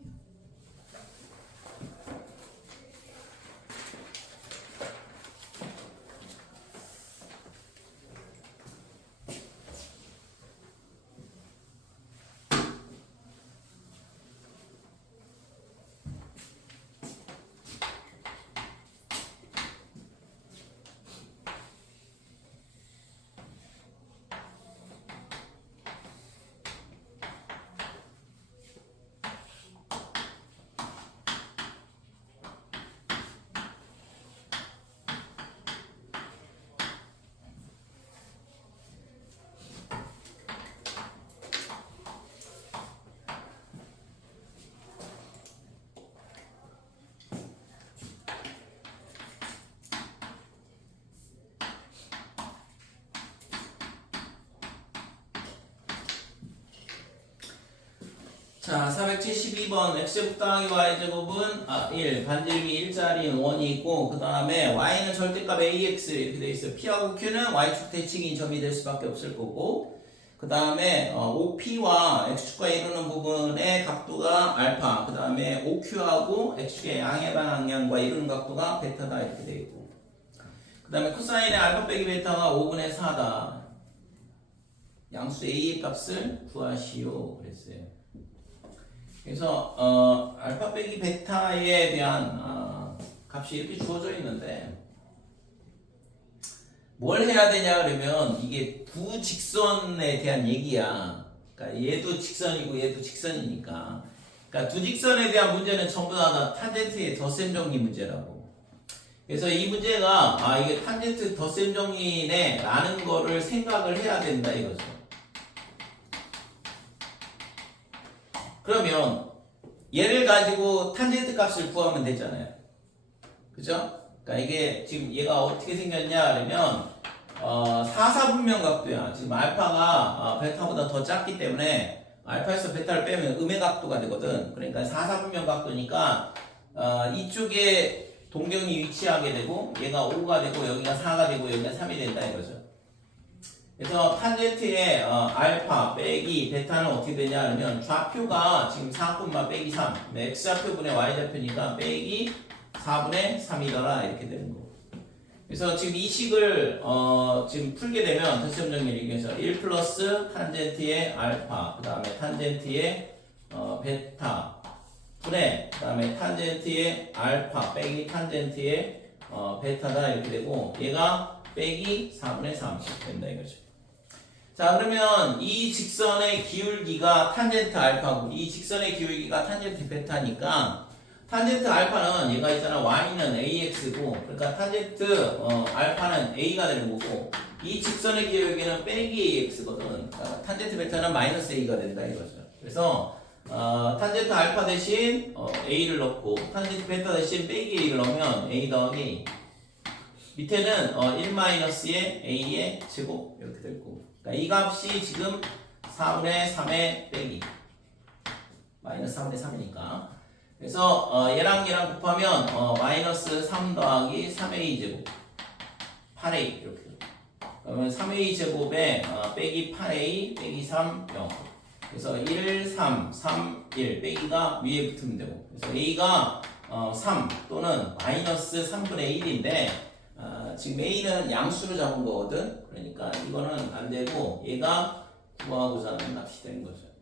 자, 472번 x제곱 더하기 y제곱은 1, 반지름이 일자리인 원이 있고, 그 다음에 y는 절대값 ax 이렇게 돼 있어요. p하고 q는 y축 대칭인 점이 될 수밖에 없을 거고, 그 다음에 OP와 x축과 이루는 부분의 각도가 알파, 그 다음에 OQ하고 x축의 양의 방향과 이루는 각도가 베타다 이렇게 돼 있고, 그 다음에 코사인의 알파 빼기 베타가 5분의 4다. 양수 a의 값을 구하시오 그랬어요. 그래서 알파 빼기 베타에 대한 값이 이렇게 주어져 있는데, 뭘 해야 되냐 그러면 이게 두 직선에 대한 얘기야. 그러니까 얘도 직선이고 얘도 직선이니까, 그러니까 두 직선에 대한 문제는 전부 다 탄젠트의 덧셈 정리 문제라고. 그래서 이 문제가 이게 탄젠트 덧셈 정리네 라는 거를 생각을 해야 된다 이거죠. 그러면 얘를 가지고 탄젠트 값을 구하면 되잖아요. 그죠? 그러니까 이게 지금 얘가 어떻게 생겼냐 그러면 4사분면 각도야. 지금 알파가 베타보다 더 작기 때문에 알파에서 베타를 빼면 음의 각도가 되거든. 그러니까 4사분면 각도니까 이쪽에 동경이 위치하게 되고 얘가 5가 되고 여기가 4가 되고 여기가 3이 된다 이거죠. 그래서 탄젠트의 알파 빼기 베타는 어떻게 되냐 하면 좌표가 지금 4, 빼기 3 x좌표분의 y좌표니까 빼기 4분의 3이더라 이렇게 되는 거고. 그래서 지금 이 식을 지금 풀게 되면 다시 좀 정리를 위해서 1 플러스 탄젠트의 알파 그 다음에 탄젠트의 베타 분의 그 다음에 탄젠트의 알파 빼기 탄젠트의 베타다 이렇게 되고 얘가 빼기 4분의 3 된다 이거죠. 자 그러면 이 직선의 기울기가 탄젠트 알파고 이 직선의 기울기가 탄젠트 베타니까 탄젠트 알파는 얘가 있잖아 y는 ax고 그러니까 탄젠트 알파는 a가 되는 거고 이 직선의 기울기는 빼기 ax거든. 그러니까 탄젠트 베타는 마이너스 a가 된다 이거죠. 그래서 탄젠트 알파 대신 a를 넣고 탄젠트 베타 대신 빼기 a를 넣으면 a 더하기 a 밑에는 1-의 a의 제곱 이렇게 될 거고 그러니까 이 값이 지금 4분의 3의 빼기 마이너스 4분의 3이니까 그래서 얘랑 곱하면 마이너스 3 더하기 3a 제곱 8a 이렇게 그러면 3a 제곱에 빼기 8a 빼기 3 0 그래서 1 3 3 1 빼기가 위에 붙으면 되고 그래서 a가 3 또는 마이너스 3분의 1인데 지금 a는 양수로 잡은 거거든. 그러니까 이거는 안 되고 얘가 구하고자 하는 값이 되는 거죠.